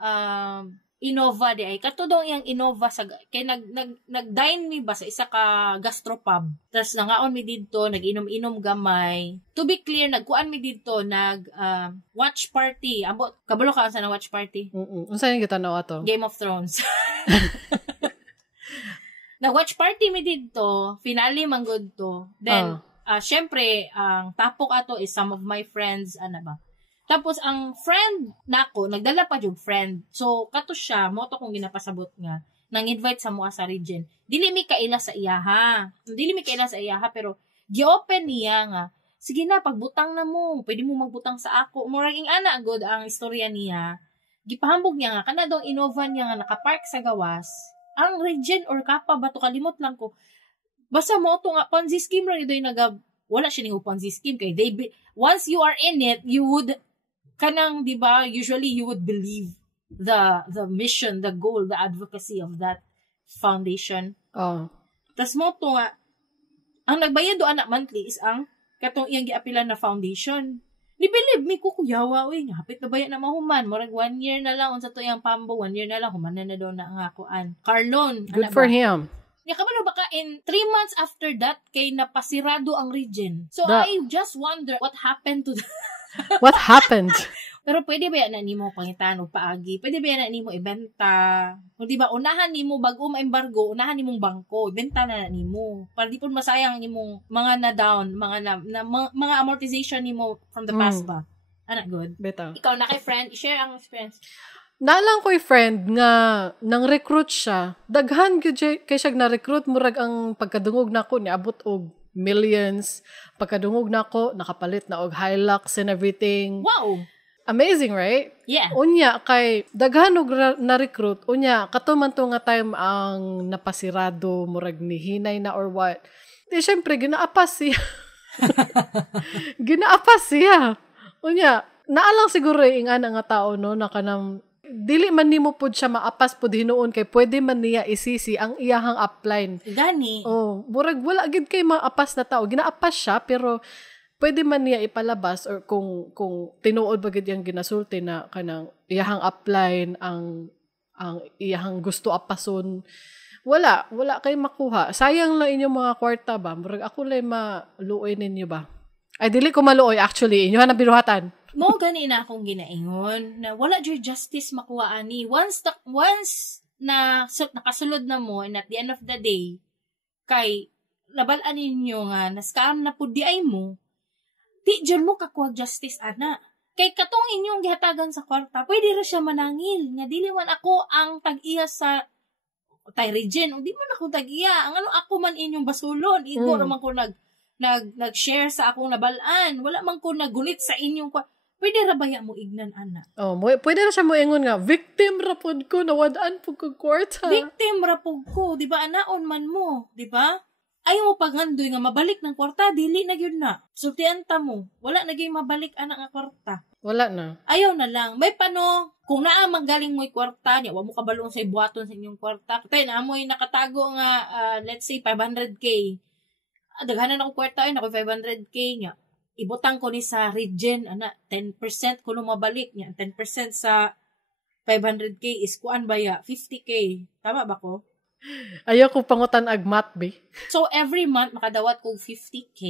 Innova di ay kato daw iyang Innova sa kay nag-dine mi ba sa isa ka gastropub. Tas nangaon mi didto, nag-inom-inom gamay. To be clear, nagkuan mi didto watch party. Ambot kabalo ka sa na watch party? Unsa yung gitanaw ato? Game of Thrones. Nag-watch party mi didto, finale manggod to. Then syempre ang tapok ato is some of my friends ba. Tapos, ang friend nako nagdala pa yung friend. So, kato siya, moto kong ginapasabot nga, nang invite sa mga sa Regen. Dili mi kaila sa iyaha. Pero, gi-open niya nga, sige na, pagbutang na mo, pwede mo magbutang sa ako. Muraging ana, agod ang istorya niya. Gipahambog niya nga, kanadong Innova niya nga, nakapark sa gawas. Ang Regen or Kappa ba to, kalimot lang ko. Basta moto nga, Ponzi scheme rin ito yung wala siya ng Ponzi scheme. Kay once you are in it, you would kanang, di ba, usually you would believe the mission, the goal, the advocacy of that foundation. Tas mo to nga, ang nagbayad doon na monthly is ang katong iyang giapilan na foundation. Ni believe me, kukuyawa, hapit na bayad na mahuman. Morag 1 year na lang, unsa to iyang pambo, 1 year na lang, human na daw na nga kuan. Carlon. Good for him. Kabalo baka in 3 months after that, kay napasirado ang Regen. So I just wonder what happened to What happened? Pero pwede ba yan na nimo pangitan o paagi? Pwede ba yan na nimo ibenta? O di ba, unahan nimo bago ma-embargo, unahan nimong bangko, ibenta na nimo. Para di po masayang nimong mga na-down, mga amortization nimo from the past ba? Anak good? Beta. Ikaw na kay friend, i-share ang experience. Naalang ko'y friend nga nang recruit siya. Daghan kay siya na-recruit, murag ang pagkadungog nako niabot og millions. Pagkadungog nako nakapalit na og Hilux and everything. Wow! Amazing, right? Yeah. Unya, kay daghan og na-recruit. Unya, katuman to nga time ang napasirado, murag ni hinay na or what. Di, syempre, ginaapas siya. Ginaapas siya. Unya, naalang siguro yung ana nga tao, no, na kanang, dili man nimo pud siya maapas pud hinuon kay pwede man niya isisi ang iyahang upline. Gani. Oh, murag wala gid kay maapas na tao. Ginaapas siya, pero pwede man niya ipalabas or kung tinuod ba gid yang ginasulti na kanang iyahang upline ang iyahang gusto apason, wala kay makuha. Sayang lang inyong mga kwarta ba, murag ako lay maluoy ninyo ba. Ay dili ko maluoy actually, inyo na biruhatan. Mo gani na akong ginaingon na wala jud justice makuha ani. Once na nakasulod na mo, and at the end of the day kay labanan ninyo nga na-scam na pud di ay mo, di dyan mo kakuha justice, ana. Kay katong inyong gihatagan sa kwarta, pwede ra siya manangil. Nga dili man ako ang tag-iya sa Tyrigen. O di man ako tag-iya. Ang ano ako man inyong basulon. Igo naman ko nag-share sa akong nabalaan. Wala man ko nagunit sa inyong kwarta. Pwede ra baya mo ignan, ana. Oh, pwede ra siya mo ingon nga, victim ra pud ko, nawadaan pud ko kwarta. Victim ra pud ko. Di ba, anaon man mo. Di ba? Ayaw mo pagandoy nga mabalik ng kwarta, dili na yun na. Sultian ta mo, wala naging mabalik anak nga kwarta. Wala na. Ayaw na lang. May pano, kung naa manggaling mo'y kwarta, niya, wag mo kabalong sa ibuhaton sa inyong kwarta. Kaya na mo'y nakatago nga, let's say, 500K. Daghanan ako kwarta, ay, naku 500K niya. Ibutang ko ni sa Regen, 10% ko lumabalik niya. 10% sa 500K is kuan ba ya? 50K. Tama ba ko? Ayaw ko pangutan agmat, be. So, every month, makadawat ko 50K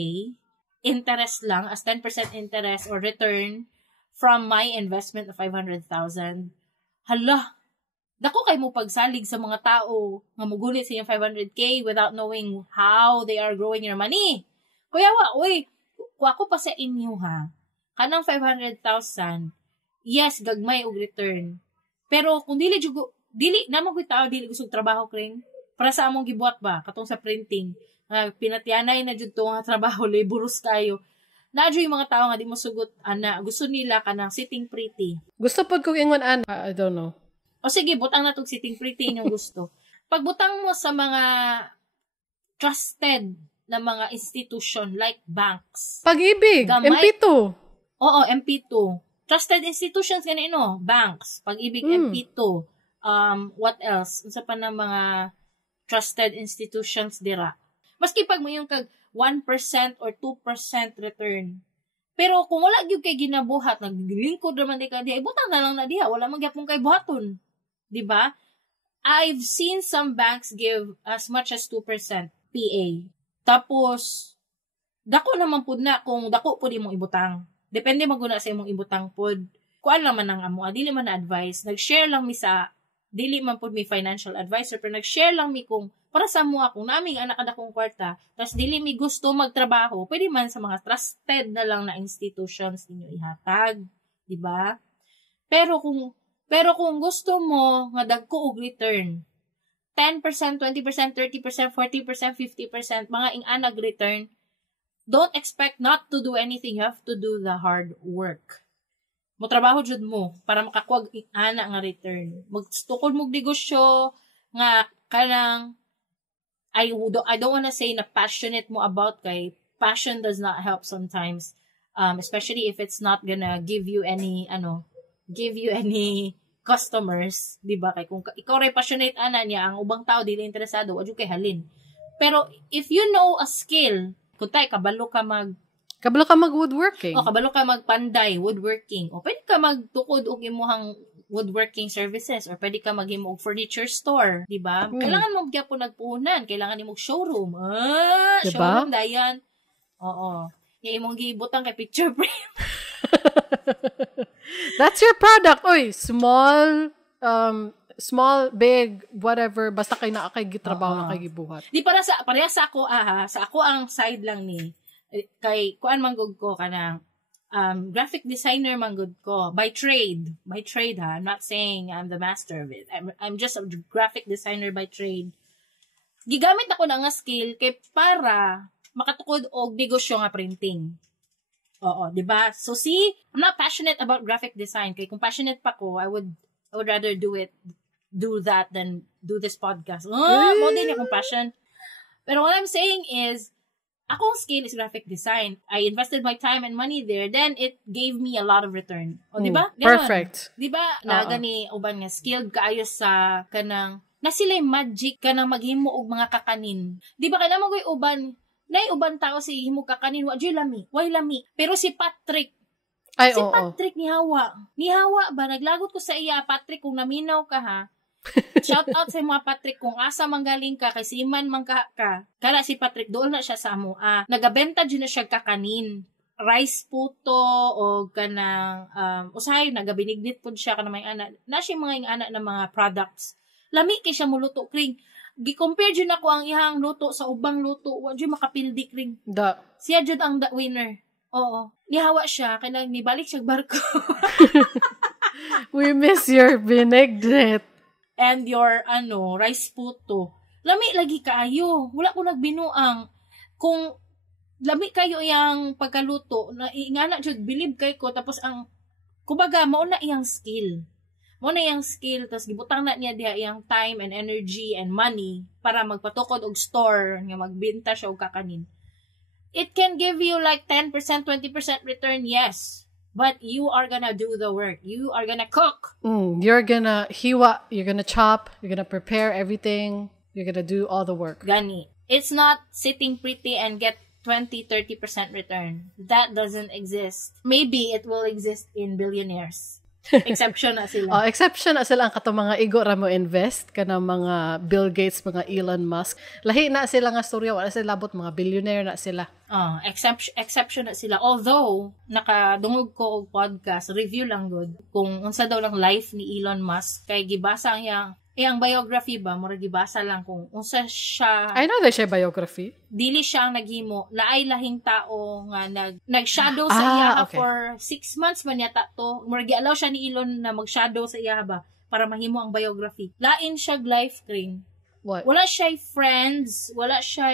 interest lang as 10% interest or return from my investment of 500,000. Hala, dako kay mo pagsalig sa mga tao nga mugunit sa inyong 500K without knowing how they are growing your money. Kuya kung ako pa sa inyo ha, kanang 500,000, yes, gagmay og return. Pero kung dili naman ko tao, dili gusto trabaho kring para sa among gibuhat ba, katong sa printing, pinatianay na jud to nga trabaho, laborous kayo. Nadyo yung mga tao nga di mo sugot, ana, gusto nila kanang sitting pretty. Gusto pod kong ingon, I don't know. O sige, butang na tong sitting pretty inyong gusto. Pagbutang mo sa mga trusted na mga institution like banks. Pag-ibig, MP2. Oo, MP2. Trusted institutions ganino, banks, Pag-ibig, MP2. What else? Unsa pa na mga trusted institutions dira. Maski pag mo yung kag 1% or 2% return. Pero kung wala gyud kay ginabuhat, naglingkod naman di ka diha, ibutang na lang na diha, wala man gyapon kay buhaton. Di ba? I've seen some banks give as much as 2% PA. Tapos dako naman pud na kung dako pud imong ibutang. Depende maguna sa imong ibutang pud. Kuan lang man ang amo, dili man na advice. Nag-share lang mi sa dili man pud mi financial advisor, pero nag-share lang mi kung para sa mo akong naming anak kada kong kwarta, tas dili mi gusto magtrabaho, pwede man sa mga trusted na lang na institutions ninyo ihatag, di ba? Pero kung gusto mo nga dagko og return, 10%, 20%, 30%, 40%, 50%, mga ing-anag return, don't expect not to do anything. You have to do the hard work. Mo trabaho jud mo para makakuha ana nga return. Magtukod mo negosyo nga kanang I don't wanna say na passionate mo about kay passion does not help sometimes. Especially if it's not gonna give you any customers, di ba? Kay kung ikaw ray passionate ana niya, ang ubang tao dili interesado, adyo kay halin. Pero if you know a skill, kuntay kabalo ka mag-woodworking. O kabalo ka magpanday, woodworking. O pwede ka magtukod og imuhang woodworking services or pwede ka maghimo og furniture store, di ba? Kailangan mo gyapon nagpuhunan, kailangan nimo showroom. Diba? Showroom dayan. Oo. Yung imong gibutang kay picture frame. That's your product. Oy, small, big, whatever. Basta kay na kay gitrabaho na kay gibuhat. Di pareha sa ako sa ako ang side lang ni kay kuan manggod ko kanang graphic designer manggod ko by trade ha. I'm not saying I'm the master of it. I'm just a graphic designer by trade. Gigamit ako na nga skill kay para makatukod og negosyo nga printing. Oo, di ba? So see, I'm not passionate about graphic design. Kay kung passionate pa ko, I would rather do that than do this podcast. Mo din akong passion. Pero what I'm saying is, akong skill is graphic design. I invested my time and money there, then it gave me a lot of return. O, di ba? Perfect. Di ba? Na gani uban nga skilled kaayo sa kanang na sila'y magic kanang maghimo og mga kakanin. Di ba kailangan mo uban nay uban tao si himo kakanin wa jud lami. Why lami? Pero si Patrick Patrick ni Hawa ba naglagot ko sa iya Patrick kung naminaw ka ha. Shout out sa mga Patrick kung asa manggaling ka kay siman man ka. Kala si Patrick doon na siya sa amo. Nagabenta jud na siya kakanin. Rice puto o kanang usahay nagabinignit pud siya kanang may ana. Na siya mga ana na mga products. Lami kay siya muluto kring. Gi-compare jud nako ang ihang luto sa ubang luto. Wa jud makapildi kring. Siya jud ang the winner. Oo. Nihawa siya kay nibalik siya barko. We miss your vinaigrette. And your rice puto. Lami lagi kaayo. Wala ko nagbinuang. Kung lami kayo iyang pagkaluto, na ingana jud believe kay ko tapos ang kubaga mao na iyang skill. Tapos gibutang na niya diha iyang time and energy and money para magpatukod og store nga magbenta siya og kakanin. It can give you like 10%, 20% return, yes. But you are gonna do the work. You are gonna cook. You're gonna hiwa. You're gonna chop. You're gonna prepare everything. You're gonna do all the work. Gani. It's not sitting pretty and get 20-30% return. That doesn't exist. Maybe it will exist in billionaires. Exception na sila. Exception na sila ang katong mga igo ra mo invest kana mga Bill Gates, mga Elon Musk. Lahi na sila nga storya, wala sila labot mga billionaire na sila. Exception na sila. Although nakadungog ko og podcast, review lang good kung unsa daw lang life ni Elon Musk kay gibasa ang iyang biography ba, mura gibasa lang kung unsa siya. I know that siya biography. Dili siya ang naghimo. Laay lahing tao nga nag-shadow sa iya for 6 months man yata to. Mura gi-allow siya ni Elon na mag-shadow sa iya ba para mahimo ang biography. Lain siya life kring. What? Wala siya friends, wala siya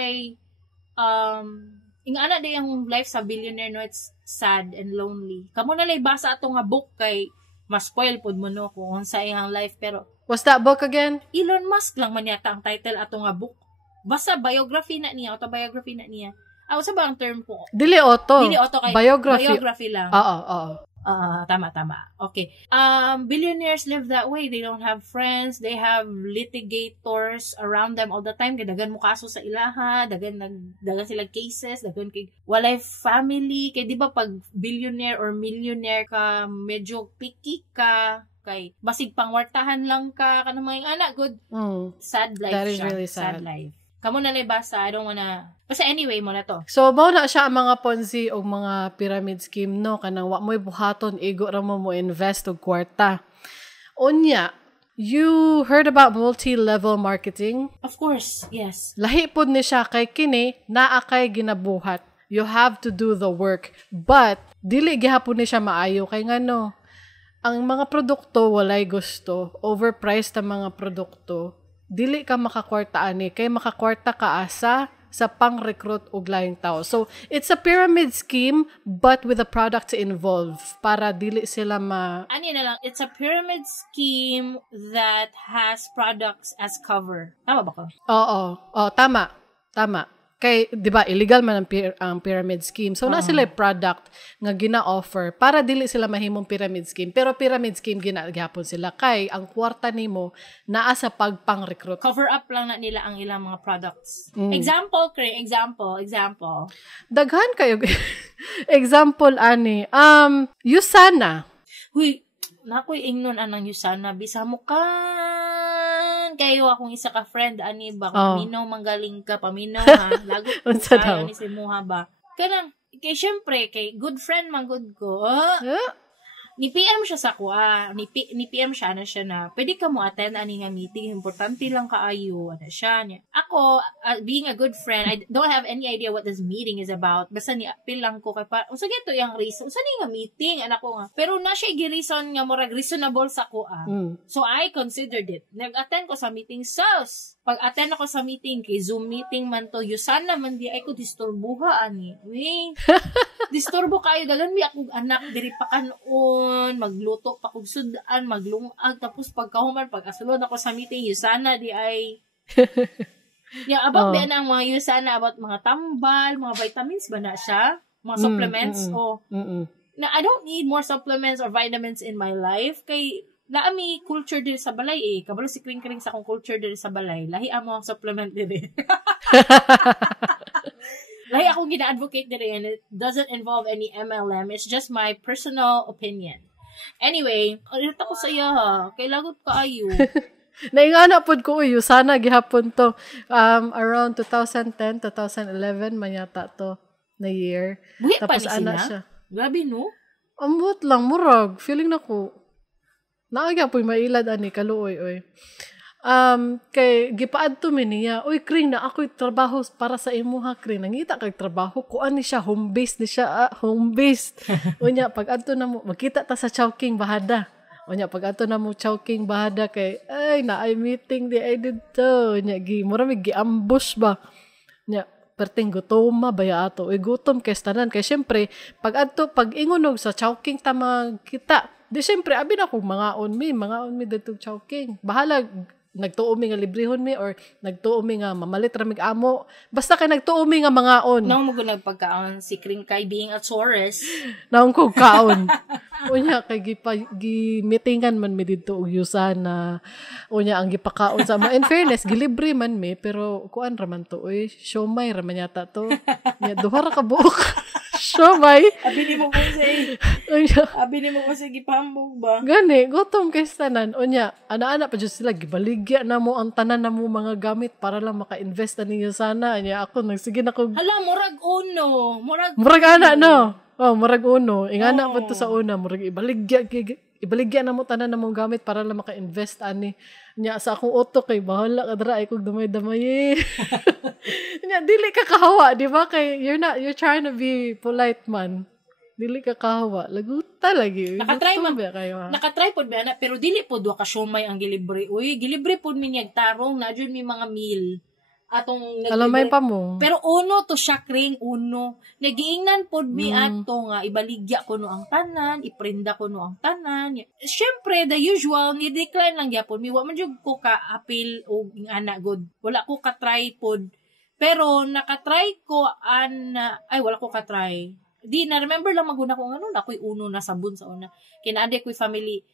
ingana day ang life sa billionaire no, it's sad and lonely. Kamo na lay basa ato nga book kay mas spoil pod mo no kung unsa iyang life pero what's that book again? Elon Musk lang man yata ang title ato nga book. Basta biography na niya, autobiography na niya. Sa ba ang term ko? Dili auto kay biography lang. Oo. Tama. Okay. Billionaires live that way. They don't have friends. They have litigators around them all the time. Kaya dagan mo kaso sa ilaha, dagan sila cases, dagan kay walay family. Kaya di ba pag billionaire or millionaire ka, medyo picky ka, kay basig pangwartahan lang ka kanang mga anak good. Sad life. That is siya. really sad life. Kamo na lay basa, I don't wanna. Basta anyway mo na to. So mao na siya ang mga Ponzi o mga pyramid scheme no kanang wa mo'y buhaton igo ra mo invest og kwarta. Unya, you heard about multi-level marketing? Of course, yes. Lahi pod ni siya kay kini naa kay ginabuhat. You have to do the work. But dili gihapon ni siya maayo kay ngano ang mga produkto walay gusto, overpriced ang mga produkto. Dili ka makakwarta ani kay makakwarta ka asa sa pang-recruit og laing tao. So, it's a pyramid scheme but with the products involved para dili sila Ani na lang, it's a pyramid scheme that has products as cover. Tama ba ko? Oo, tama. Kay, di ba, illegal man ang pyramid scheme. So, na sila product nga gina-offer para dili sila mahimong pyramid scheme. Pero pyramid scheme ginagapon sila. Kay, ang kwarta nimo naa sa pagpang-recruit. Cover up lang na nila ang ilang mga products. Example. Daghan kayo. Example, ani. Usana. Huy, nakoy ingnon anang Usana. Bisa mo kayo akong isa ka friend ani ba paminaw manggaling ka paminaw ha lagot unsa daw ni si Muha ba kanang Kay syempre, kay good friend man good ko. Ni PM siya sa kuha. Ni PM siya, na, pwede ka mo attend ani nga meeting, importante lang kaayo, siya. Ako, being a good friend, I don't have any idea what this meeting is about. Basta ni appeal lang ko kay so gito yung reason. Sa nga meeting, anak ko nga. Pero na siya gi-reason nga murag reasonable sa kuha. So I considered it. Nag-attend ko sa meeting. Pag-attend ako sa meeting, kay Zoom meeting man to, sana man di ay ko disturbuha ani. Disturbo kayo, dagan mi akong anak, diri pa kanon, magluto pa kong sudan, maglungag, tapos pagkahuman, pag-asulod ako sa meeting, sana di ay... about ba na ang mga sana, about mga tambal, mga vitamins ba na siya? Mga supplements? Na I don't need more supplements or vitamins in my life, kay naami culture diri sa balay kabalo si Kring sa akong culture diri sa balay, lahi amo ang supplement diri. Lahi akong gina-advocate diri, and it doesn't involve any MLM. It's just my personal opinion. Anyway, ulit ako sa iya ha. Kay lagot kaayo. Naingana pod ko sana gihapon to around 2010, 2011 man yata to na year. Buhi Tapos pa ni ana sila? siya. Grabe no? Ambot lang murag, feeling nako. Naagya po'y mailad ani kaluoy oy. Kay gipaadto mi niya, uy Kring, na ako'y trabaho para sa imo ha Kring, nangita kay trabaho ko ani siya, home based ni siya, home based. Unya pag adto na mo magkita ta sa Chowking Bahada. Unya pag adto na mo Chowking Bahada kay ay naay meeting di ay didto. Unya mura mi giambush ba. Unya perting gutoma baya ato. Uy gutom kay tanan kay syempre pag ingunog sa Chowking ta magkita. Di syempre abi na ko mga on mi dito Chowking. Bahala nagtuo mi nga librehon mi or nagtuo mi nga mamalit ra mig amo, basta kay nagtuo mi nga mga on. Nang mo nagpagkaon si Kring kay being a tourist. Naong ko kaon. Unya kay gi-meetingan man mi didto og Yusana. Unya ang gipakaon sa in fairness gilibre man mi pero kuan ra man to oy, siomay ra man yata to. Nya duha ra ka buok. Siomay. Abi ni mo kasi gipambog ba? Gani, gutom kay tanan. Unya, ana-ana pa jud sila gibaligya na mo ang tanan na mo mga gamit para lang maka-invest na ninyo sana. Anya ako nagsige na ko. Hala, murag uno. Murag ana no. Oh, murag uno. Ingana pa to sa una, murag ibaligya na mo tanan na mong gamit para lang maka-invest ani. Nya sa akong auto kay bahala ka dra ay kog damay-damay. Nya dili ka kahawa, di ba? Kay you're trying to be polite man. Dili ka kahawa. Laguta lagi. Nakatry pod ba na, pero dili pod wa ka siomay ang gilibre. Uy, gilibre pod mi niyag tarong na jud mi mga meal. Atong alamay pa mo. Pero uno to siya Kring, uno. Nagiingnan pod mi ato nga ibaligya ko no ang tanan, iprinda ko no ang tanan. Syempre the usual ni decline lang gyapon mi. Wa man jud ko ka appeal og ana god. Wala ko ka try pod. Pero nakatry ko wala ko ka try. Di na remember lang maguna ko na ako'y uno na sabon sa una. Kinaade ko'y family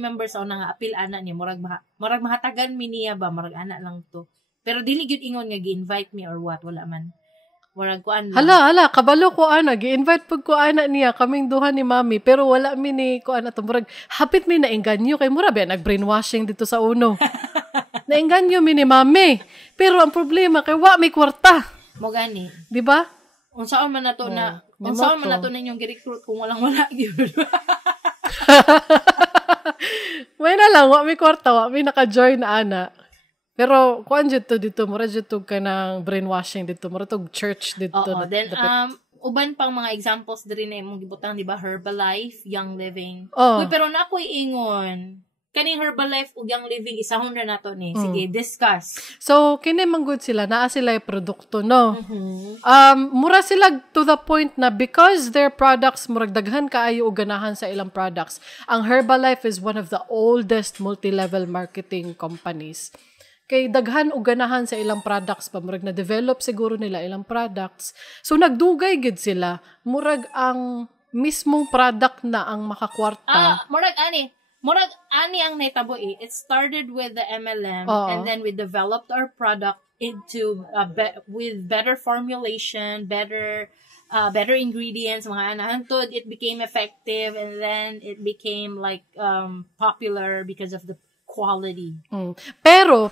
members sa una nga appeal ana niya murag mahatagan mi niya ba murag ana lang to. Pero dili gyud ingon nga gi-invite me or what, wala man. Murag ko ana. Hala, kabalo ko ana, gi-invite pud ko ana niya kaming duha ni mami, pero wala mi ni ko ana to murag hapit mi na engganyo kay mura ba nag-brainwashing dito sa uno. Naengganyo mi ni mami. Pero ang problema kay wa may kwarta. Mo gani. Di ba? Unsaon man nato ninyong gi-recruit kung wala gyud. May na lang wa may kwarta, wa may naka-join na ana. Pero kuan jud to dito, mura jud to kanang brainwashing dito, mura to church dito. Oo, then uban pang mga examples diri na imong gibutang, di ba? Herbalife, Young Living. Uy, pero na ako'y ingon. Kaning Herbalife ug Young Living isahon ra nato ni. Sige, discuss. So kini man gud sila, naa sila produkto, no. Mura sila to the point na because their products murag daghan kaayo og ganahan sa ilang products. Ang Herbalife is one of the oldest multi-level marketing companies. Kay daghan og ganahan sa ilang products pa, murag na develop siguro nila ilang products. So nagdugay gid sila, murag ang mismong product na ang makakwarta. Murag ani ang naitabo eh. It started with the MLM and then we developed our product into with better formulation, better ingredients, mga anahantod, it became effective and then it became like popular because of the quality. Pero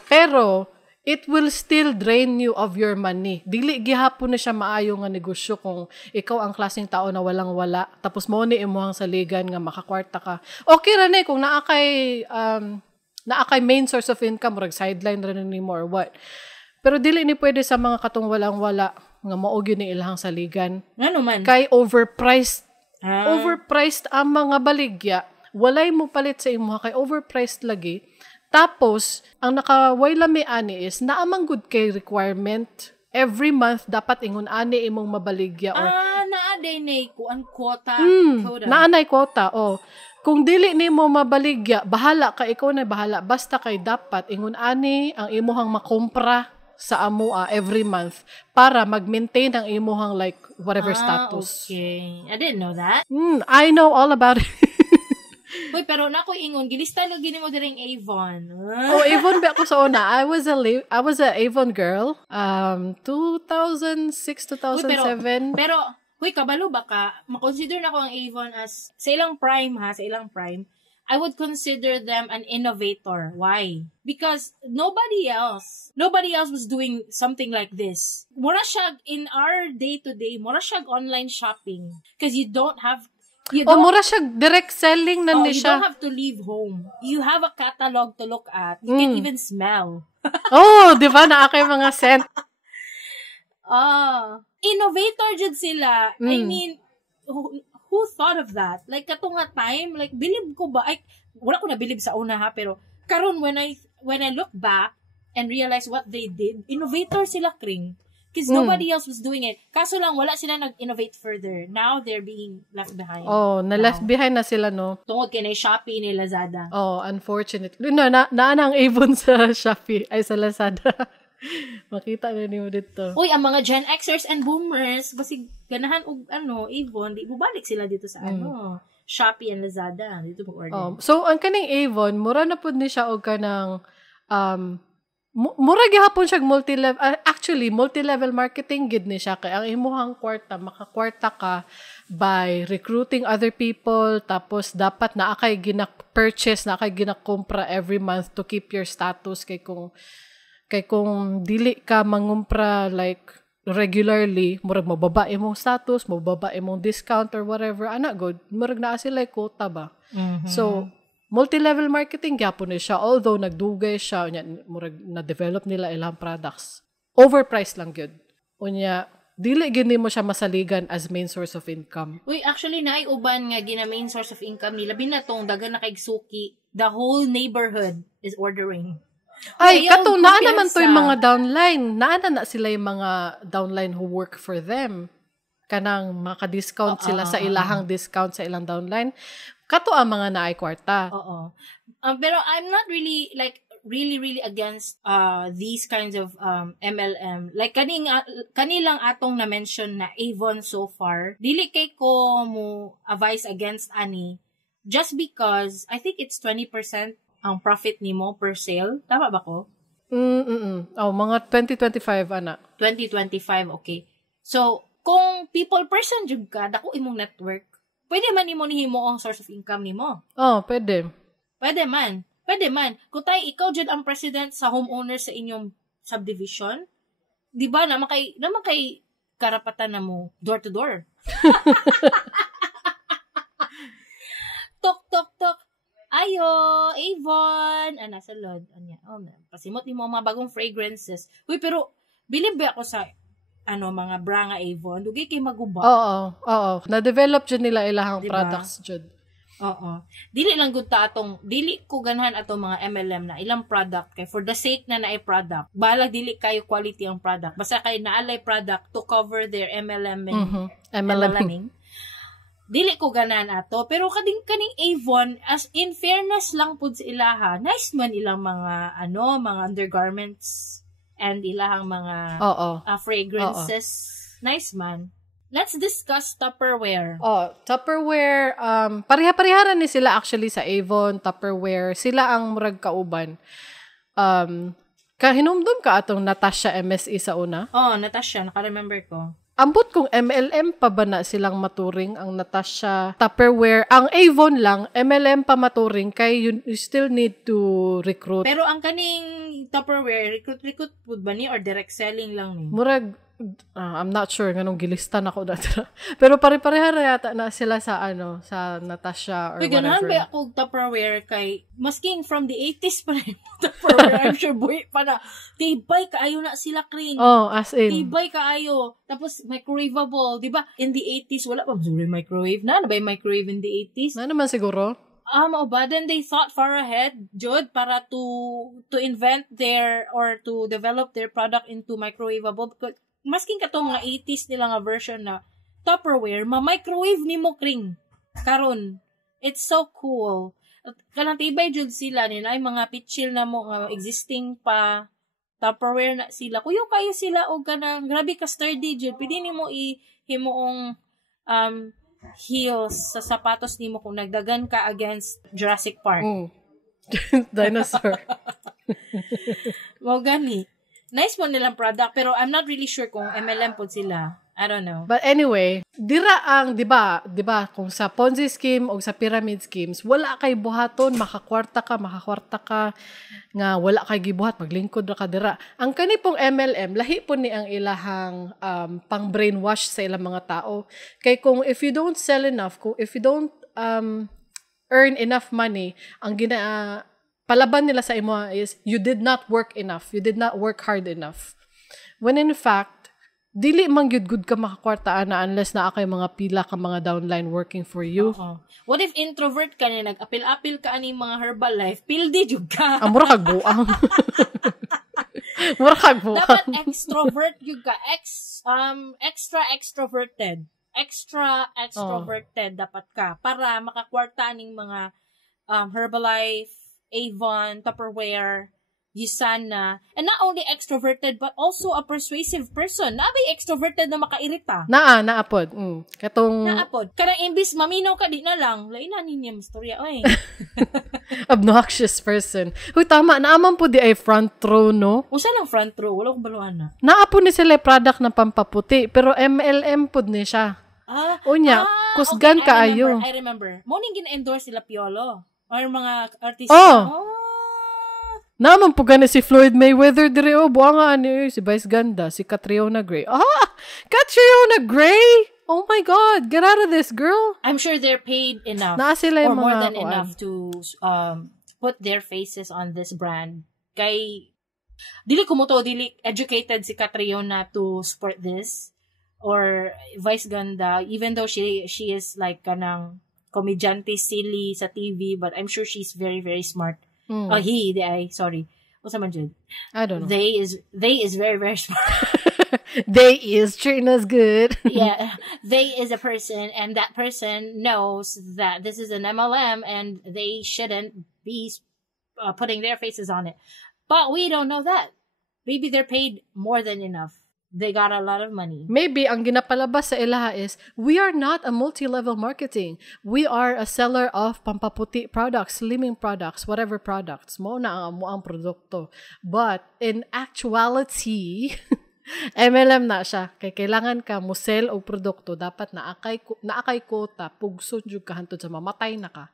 it will still drain you of your money. Dili gihapon na siya maayo nga negosyo kung ikaw ang klaseng tao na walang-wala, tapos mo ni imuhang saligan nga makakwarta ka. Okay ra ni kung naakay main source of income, or sideline rin ni mo or what. Pero dili ni pwede sa mga katong walang-wala nga mao gyud ni ilahang saligan. Ano man? Kay overpriced. Overpriced ang mga baligya. Walay mo palit sa imuha kay overpriced lagi. Tapos, ang nakaway lami ani is, naamang good kay requirement. Every month, dapat ingon ani imong mabaligya. Or, naaday na kuan quota. Naanay quota, Kung dili ni mo mabaligya, bahala ka, ikaw na bahala. Basta kay dapat, ingon ani ang imuhang makumpra sa amua every month para mag-maintain ang imuhang like whatever status. Okay. I didn't know that. I know all about it. Uy, pero nako ingon, gilista lagi nimo diring Avon. Avon ba ako sa una? I was a Avon girl. 2006, 2007. Pero kabalo ba ka? Ma-consider na ko ang Avon as sa ilang prime. I would consider them an innovator. Why? Because nobody else was doing something like this. Mura siya in our day-to-day, mura siya online shopping. Because you don't have mura siya direct selling na you siya. You don't have to leave home. You have a catalog to look at. You can even smell. Di ba? Naakay mga scent. Innovator dyan sila. I mean, who thought of that? Like, katong nga time, like, bilib ko ba? Wala ko na bilib sa una ha, pero karon when I look back and realize what they did, innovator sila, Kring. Because nobody else was doing it. Kaso lang, wala sila nag-innovate further. Now, they're being left behind. Na-left behind na sila, no? Tungod kay na Shopee ni Lazada. Unfortunately. No, naana ang Avon sa Shopee, ay sa Lazada. Makita na niyo dito. Uy, ang mga Gen Xers and Boomers, basig ganahan og Avon, di bubalik sila dito sa Shopee and Lazada. Dito mag-order. So, ang kaning Avon, mura na pud ni siya og kanang mura gihapon siya multi-level, actually multi-level marketing gid ni siya kay ang imuhang kwarta makakwarta ka by recruiting other people, tapos dapat naa kay gina-purchase, naa kay gina-kumpra every month to keep your status kay kung dili ka mangumpra like regularly, murag mababa imong status, mababa imong discount or whatever, good murag naa sila quota ba. So multi-level marketing gyapon ni siya, although nagdugay siya murag na-develop nila ilang products. Overpriced lang gyud. Unya dili gini mo siya masaligan as main source of income. Uy, actually naay uban nga gina main source of income nila binatong dagan na kay suki. The whole neighborhood is ordering. Ay, katong naa naman to yung mga downline. Naana na sila yung mga downline who work for them. Kanang maka-discount sila sa ilahang discount sa ilang downline. Kato ang mga naay kwarta. Pero I'm not really really against these kinds of MLM. Like kanilang atong na mention na Avon so far. Dili kay ko mo advise against ani just because I think it's 20% ang profit nimo per sale. Tama ba ko? Mga 2025 ana. 2025, okay. So, kung people person jud ka, dako imong network, pwede man nimo nihimo ang source of income nimo. Pwede. Pwede man. Kung ikaw jud ang president sa homeowner sa inyong subdivision, di ba naman kay karapatan na mo door to door. Tok. Ayo, Avon. Nasa load. Pasimot ni mo mga bagong fragrances. Uy, pero bilib ba ako sa mga bra nga Avon? Dugay kay maguba. Oo. Na-develop dyan nila ilahang products dyan. Oo. Dili lang gud ta dili ko ganahan atong mga MLM na ilang product kay for the sake na naay product. Balag dili kayo quality ang product. Basta kay naalay product to cover their MLMing. Dili ko ganan ato, pero kaning Avon, as in fairness lang pud sa ilaha, nice man ilang mga mga undergarments and ilahang mga fragrances. Nice man. Let's discuss Tupperware. Tupperware, pareha-pareharan ni sila actually sa Avon, Tupperware. Sila ang murag kauban. Kahinumdum ka atong Natasha MSE sa una? Natasha, naka-remember ko. Ambot kung MLM pa ba na silang maturing ang Natasha Tupperware. Ang Avon lang, MLM pa maturing kay you still need to recruit. Pero ang kaning Tupperware, recruit pud ba ni or direct selling lang ni? Murag, I'm not sure ganong gilistan ako dati. Pero pare-pareha na yata na sila sa sa Natasha or Uy, ganahan whatever. ba ako Tupperware kay, masking from the 80s pa rin Tupperware, I'm sure buhi pa na. Tibay kaayo na sila, Kring. Oh, as in. Tibay kaayo. Tapos microwavable, di ba? In the 80s, wala pa sorry, microwave. Na ba yung microwave in the 80s? Na naman siguro. Mao ba? Then they thought far ahead, Jud, para to invent or to develop their product into microwavable. Because masking katong mga 80s nila nga version na Tupperware, ma-microwave ni mo, Kring. Karon. It's so cool. At kanang tibay, Jud, sila nila ay mga pitchil na mo, existing pa Tupperware na sila. Kuyo kayo sila o kanang grabe ka sturdy, Jud. Pwede ni mo himuong heels sa sapatos nimo kung nagdagan ka against Jurassic Park. Dinosaur. Mo gani. Nice mo nilang product pero I'm not really sure kung MLM po sila. I don't know. But anyway, dira ang, di ba, kung sa Ponzi scheme o sa pyramid schemes, wala kay buhaton, makakwarta ka, nga wala kay gibuhat, maglingkod ra ka dira. Ang kani pong MLM, lahi po ni ang ilahang pang brainwash sa ilang mga tao. Kay kung if you don't sell enough, if you don't earn enough money, ang palaban nila sa imo is you did not work enough, you did not work hard enough. When in fact, dili man gyud good ka makakwartaan na unless naa kay mga pila ka mga downline working for you. What if introvert ka na nag-apil-apil ka ani mga Herbalife, pildi jud ka. Mura kag buang. Mura kag buang. Dapat extrovert jud ka, extra extroverted. Dapat ka para makakwarta ning mga Herbalife, Avon, Tupperware, Yusana, and not only extroverted but also a persuasive person. Nabay extroverted na makairita. Naapod. Katong Naapod. Karang imbis maminaw ka di na lang. Lain na niya mastorya oy. obnoxious person. Huy, tama. Naaman po di ay front row, no? Usa lang front row, wala kong baluan na. Naapod ni sila product na pampaputi, pero MLM pod ni siya. Unya, kusgan okay, kaayo. I remember. Morning gina-endorse sila Piolo. Or mga artista. Naman po gani si Floyd Mayweather dire buanga ani si Vice Ganda, si Catriona Gray. Catriona Gray! Oh my God, get out of this, girl. I'm sure they're paid enough Naa sila or yung more mga than enough to put their faces on this brand. Kay dili educated si Catriona to support this or Vice Ganda, even though she is like kanang komedyante silly sa TV, but I'm sure she's very very smart. Sorry. What's man jud? I don't know. They is very very smart. They is treating us good. Yeah, they is a person, and that person knows that this is an MLM, and they shouldn't be putting their faces on it. But we don't know that. Maybe they're paid more than enough. They got a lot of money. Maybe ang ginapalabas sa ilaha is, we are not a multi-level marketing. We are a seller of pampaputi products, slimming products, whatever products. Mo na ang produkto. But in actuality, MLM na siya. Kay kailangan ka mo sell og produkto, dapat naakay quota, pugson jud ka hantod sa mamatay na ka.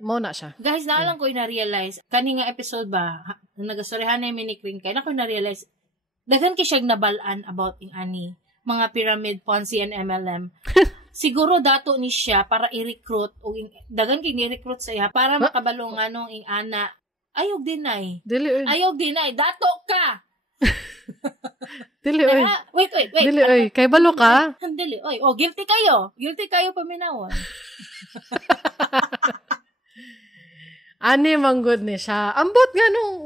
Mo na siya. Guys, naalang ko na-realize, kani nga episode ba, nagastorihan na yung minikring kay, na ko na-realize, daghan kay siyang nabalaan about ing ani mga pyramid, Ponzi, and MLM. Siguro dato ni siya para i-recruit o daghan kay ni-recruit sa iya para makabalo nga nung ing ana. Ayog dinay. Ayog dinay. Dato ka. Dili oy. Wait. Dili oy. Kay balo ka? Dili oy. Oh, guilty kayo. Guilty kayo paminawan. Ani manggod ni siya. Ambot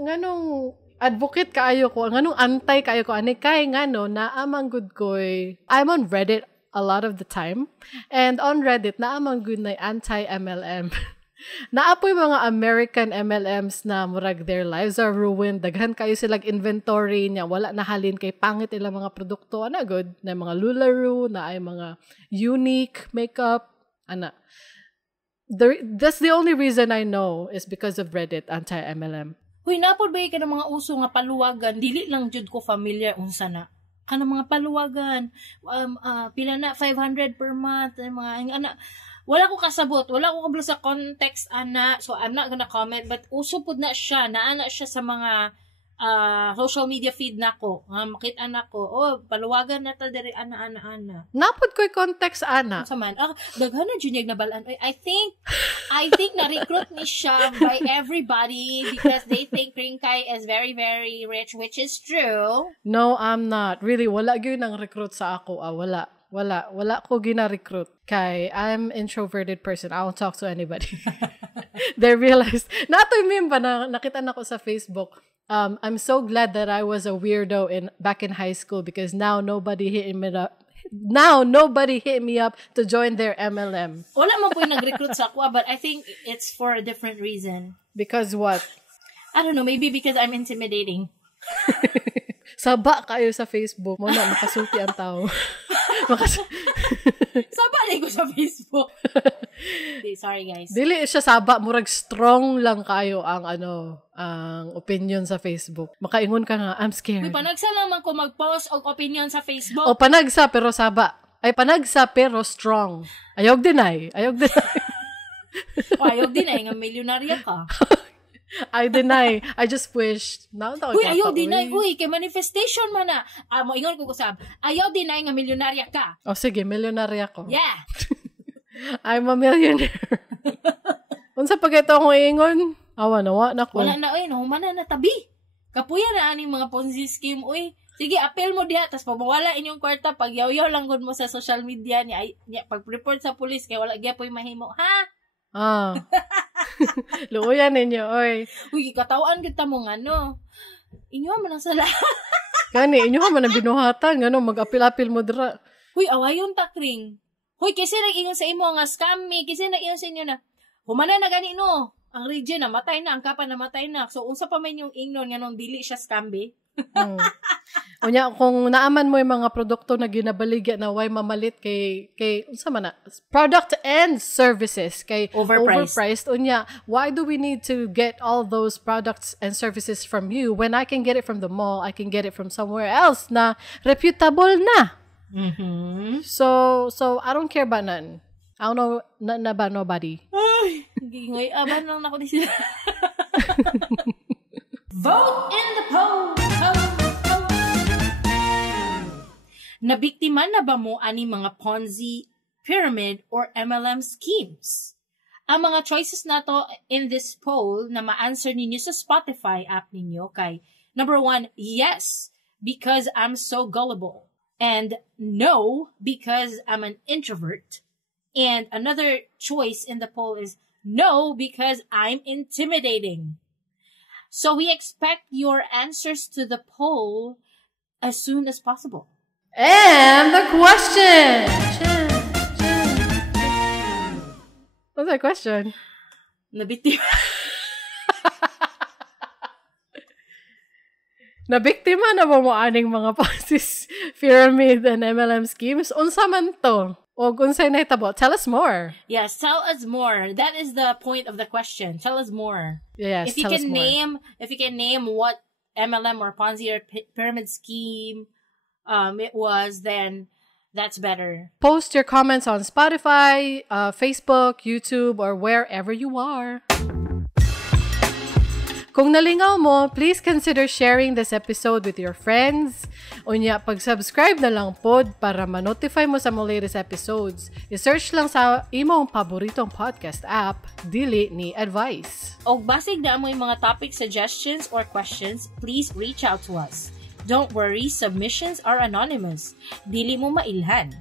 nganong advocate kaayo ko, nganong antay kaayo ko, ani kay ngano naamang good koy. I'm on Reddit a lot of the time. And on Reddit, naamang good na anti-MLM. Naapoy mga American MLMs na murag their lives are ruined. Daghan kayo silang inventory niya. Wala na halin kay pangit ilang mga produkto. Ana good. Na mga Lularoo, na ay mga unique makeup. Ana. That's the only reason I know is because of Reddit anti-MLM. Huy, napod ba ka ng mga uso nga paluwagan? Dili lang jud ko familiar unsa na. Kana mga paluwagan, pila na 500 per month, mga ana. Wala ko kasabot, wala ko kabalo sa context ana. So I'm not gonna comment, but uso pud na siya, naana siya sa mga social media feed nako. Makita nako, paluwagan na ta diri ana. Napod ko'y context, ana. Sa man, daghan na jud na balaan. I think na-recruit ni siya by everybody because they think Ringkay is very, very rich, which is true. No, I'm not. Really, wala gyud nang recruit sa ako. Wala ko gina-recruit. Kay, I'm introverted person. I won't talk to anybody. They realized, natoy meme ba na nakita na ko sa Facebook. I'm so glad that I was a weirdo back in high school because now nobody hit me up. Now nobody hit me up to join their MLM. Wala man po yung nag-recruit sa ako, but I think it's for a different reason. Because what? I don't know, maybe because I'm intimidating. Saba kayo sa Facebook. Muna, makasuti ang tao. Saba ko sa Facebook. Sorry, guys. Dili siya saba. Murag strong lang kayo ang ang opinion sa Facebook. Makaingon ka nga, I'm scared. Uy, panagsa lang man ko mag-post og opinion sa Facebook. O panagsa pero saba. Ay, panagsa pero strong. Ayog din ay. Ayog din ay nga milyonarya ka. I deny. I just wish. Uy, ayaw deny. Uy, kay manifestation man na. Moingon ko kusab. Ayaw deny nga milyonarya ka. O sige, milyonarya ko. Yeah. I'm a millionaire. Unsa pag ito akong iingon? Awa na ko. Wala na, nahumanan na tabi. Kapuya na aning mga Ponzi scheme, uy. Sige, apel mo diha, tas pabawala inyong kwarta, pag yaw-yaw lang gud mo sa social media niya, pag-report sa police, kaya wala gyapon mahimo, ha? Luuyan ninyo, oy. Uy, katawan kita mo nga, no? Inyo man ang sala. Kani, inyo man ang binuhatan, mag-apil-apil mo dira. Uy, awayon takring. Uy, kasi nag-ingon sa imo nga scam me, kasi nag-ingon sa inyo na, humana na gani, no? Ang region na matay na, ang kapa na matay na. So, unsa pa man yung ingnon nga nung dili siya scam be? Unya, kung naaman mo yung mga produkto na ginabaligya na way mamalit kay unsa man na, product and services kay overpriced. Unya, why do we need to get all those products and services from you when I can get it from the mall, I can get it from somewhere else na reputable na? Mm-hmm. So I don't care ba nan. I don't know na ba nobody. Ay, gingay aban lang nako disi. Vote in the poll. Nabiktima na ba mo ani mga Ponzi, pyramid, or MLM schemes? Ang mga choices nato in this poll na ma-answer ninyo sa Spotify app ninyo kay number 1, yes, because I'm so gullible. And no, because I'm an introvert. And another choice in the poll is no, because I'm intimidating. So we expect your answers to the poll as soon as possible. And the question! What's that question? Nabiktima. Nabiktima na ba mo aning mga Ponzi, pyramid, and MLM schemes? Unsa man to? O unsay nahitabo? Tell us more. Yes, tell us more. That is the point of the question. Tell us more. Yes, if you can name what MLM or Ponzi or pyramid scheme it was, then that's better. Post your comments on Spotify, Facebook, YouTube, or wherever you are. Kung nalingaw mo, please consider sharing this episode with your friends. Unya, pag-subscribe na lang pod para ma-notify mo sa mga latest episodes. I-search lang sa imong paboritong podcast app, Dili ni Advice. O basig na mo yung mga topic suggestions or questions, please reach out to us. Don't worry, submissions are anonymous. Dili mo mailhan.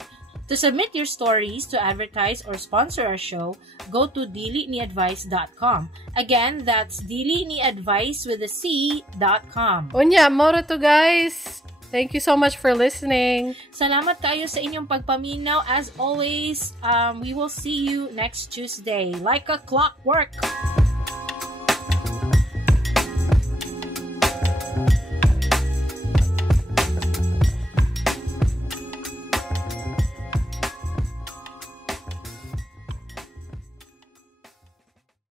To submit your stories to advertise or sponsor our show, go to diliniadvice.com. Again, that's diliniadvice with a C.com. Unya, moro to guys. Thank you so much for listening. Salamat kayo sa inyong pagpaminaw. As always, we will see you next Tuesday. Like a clockwork.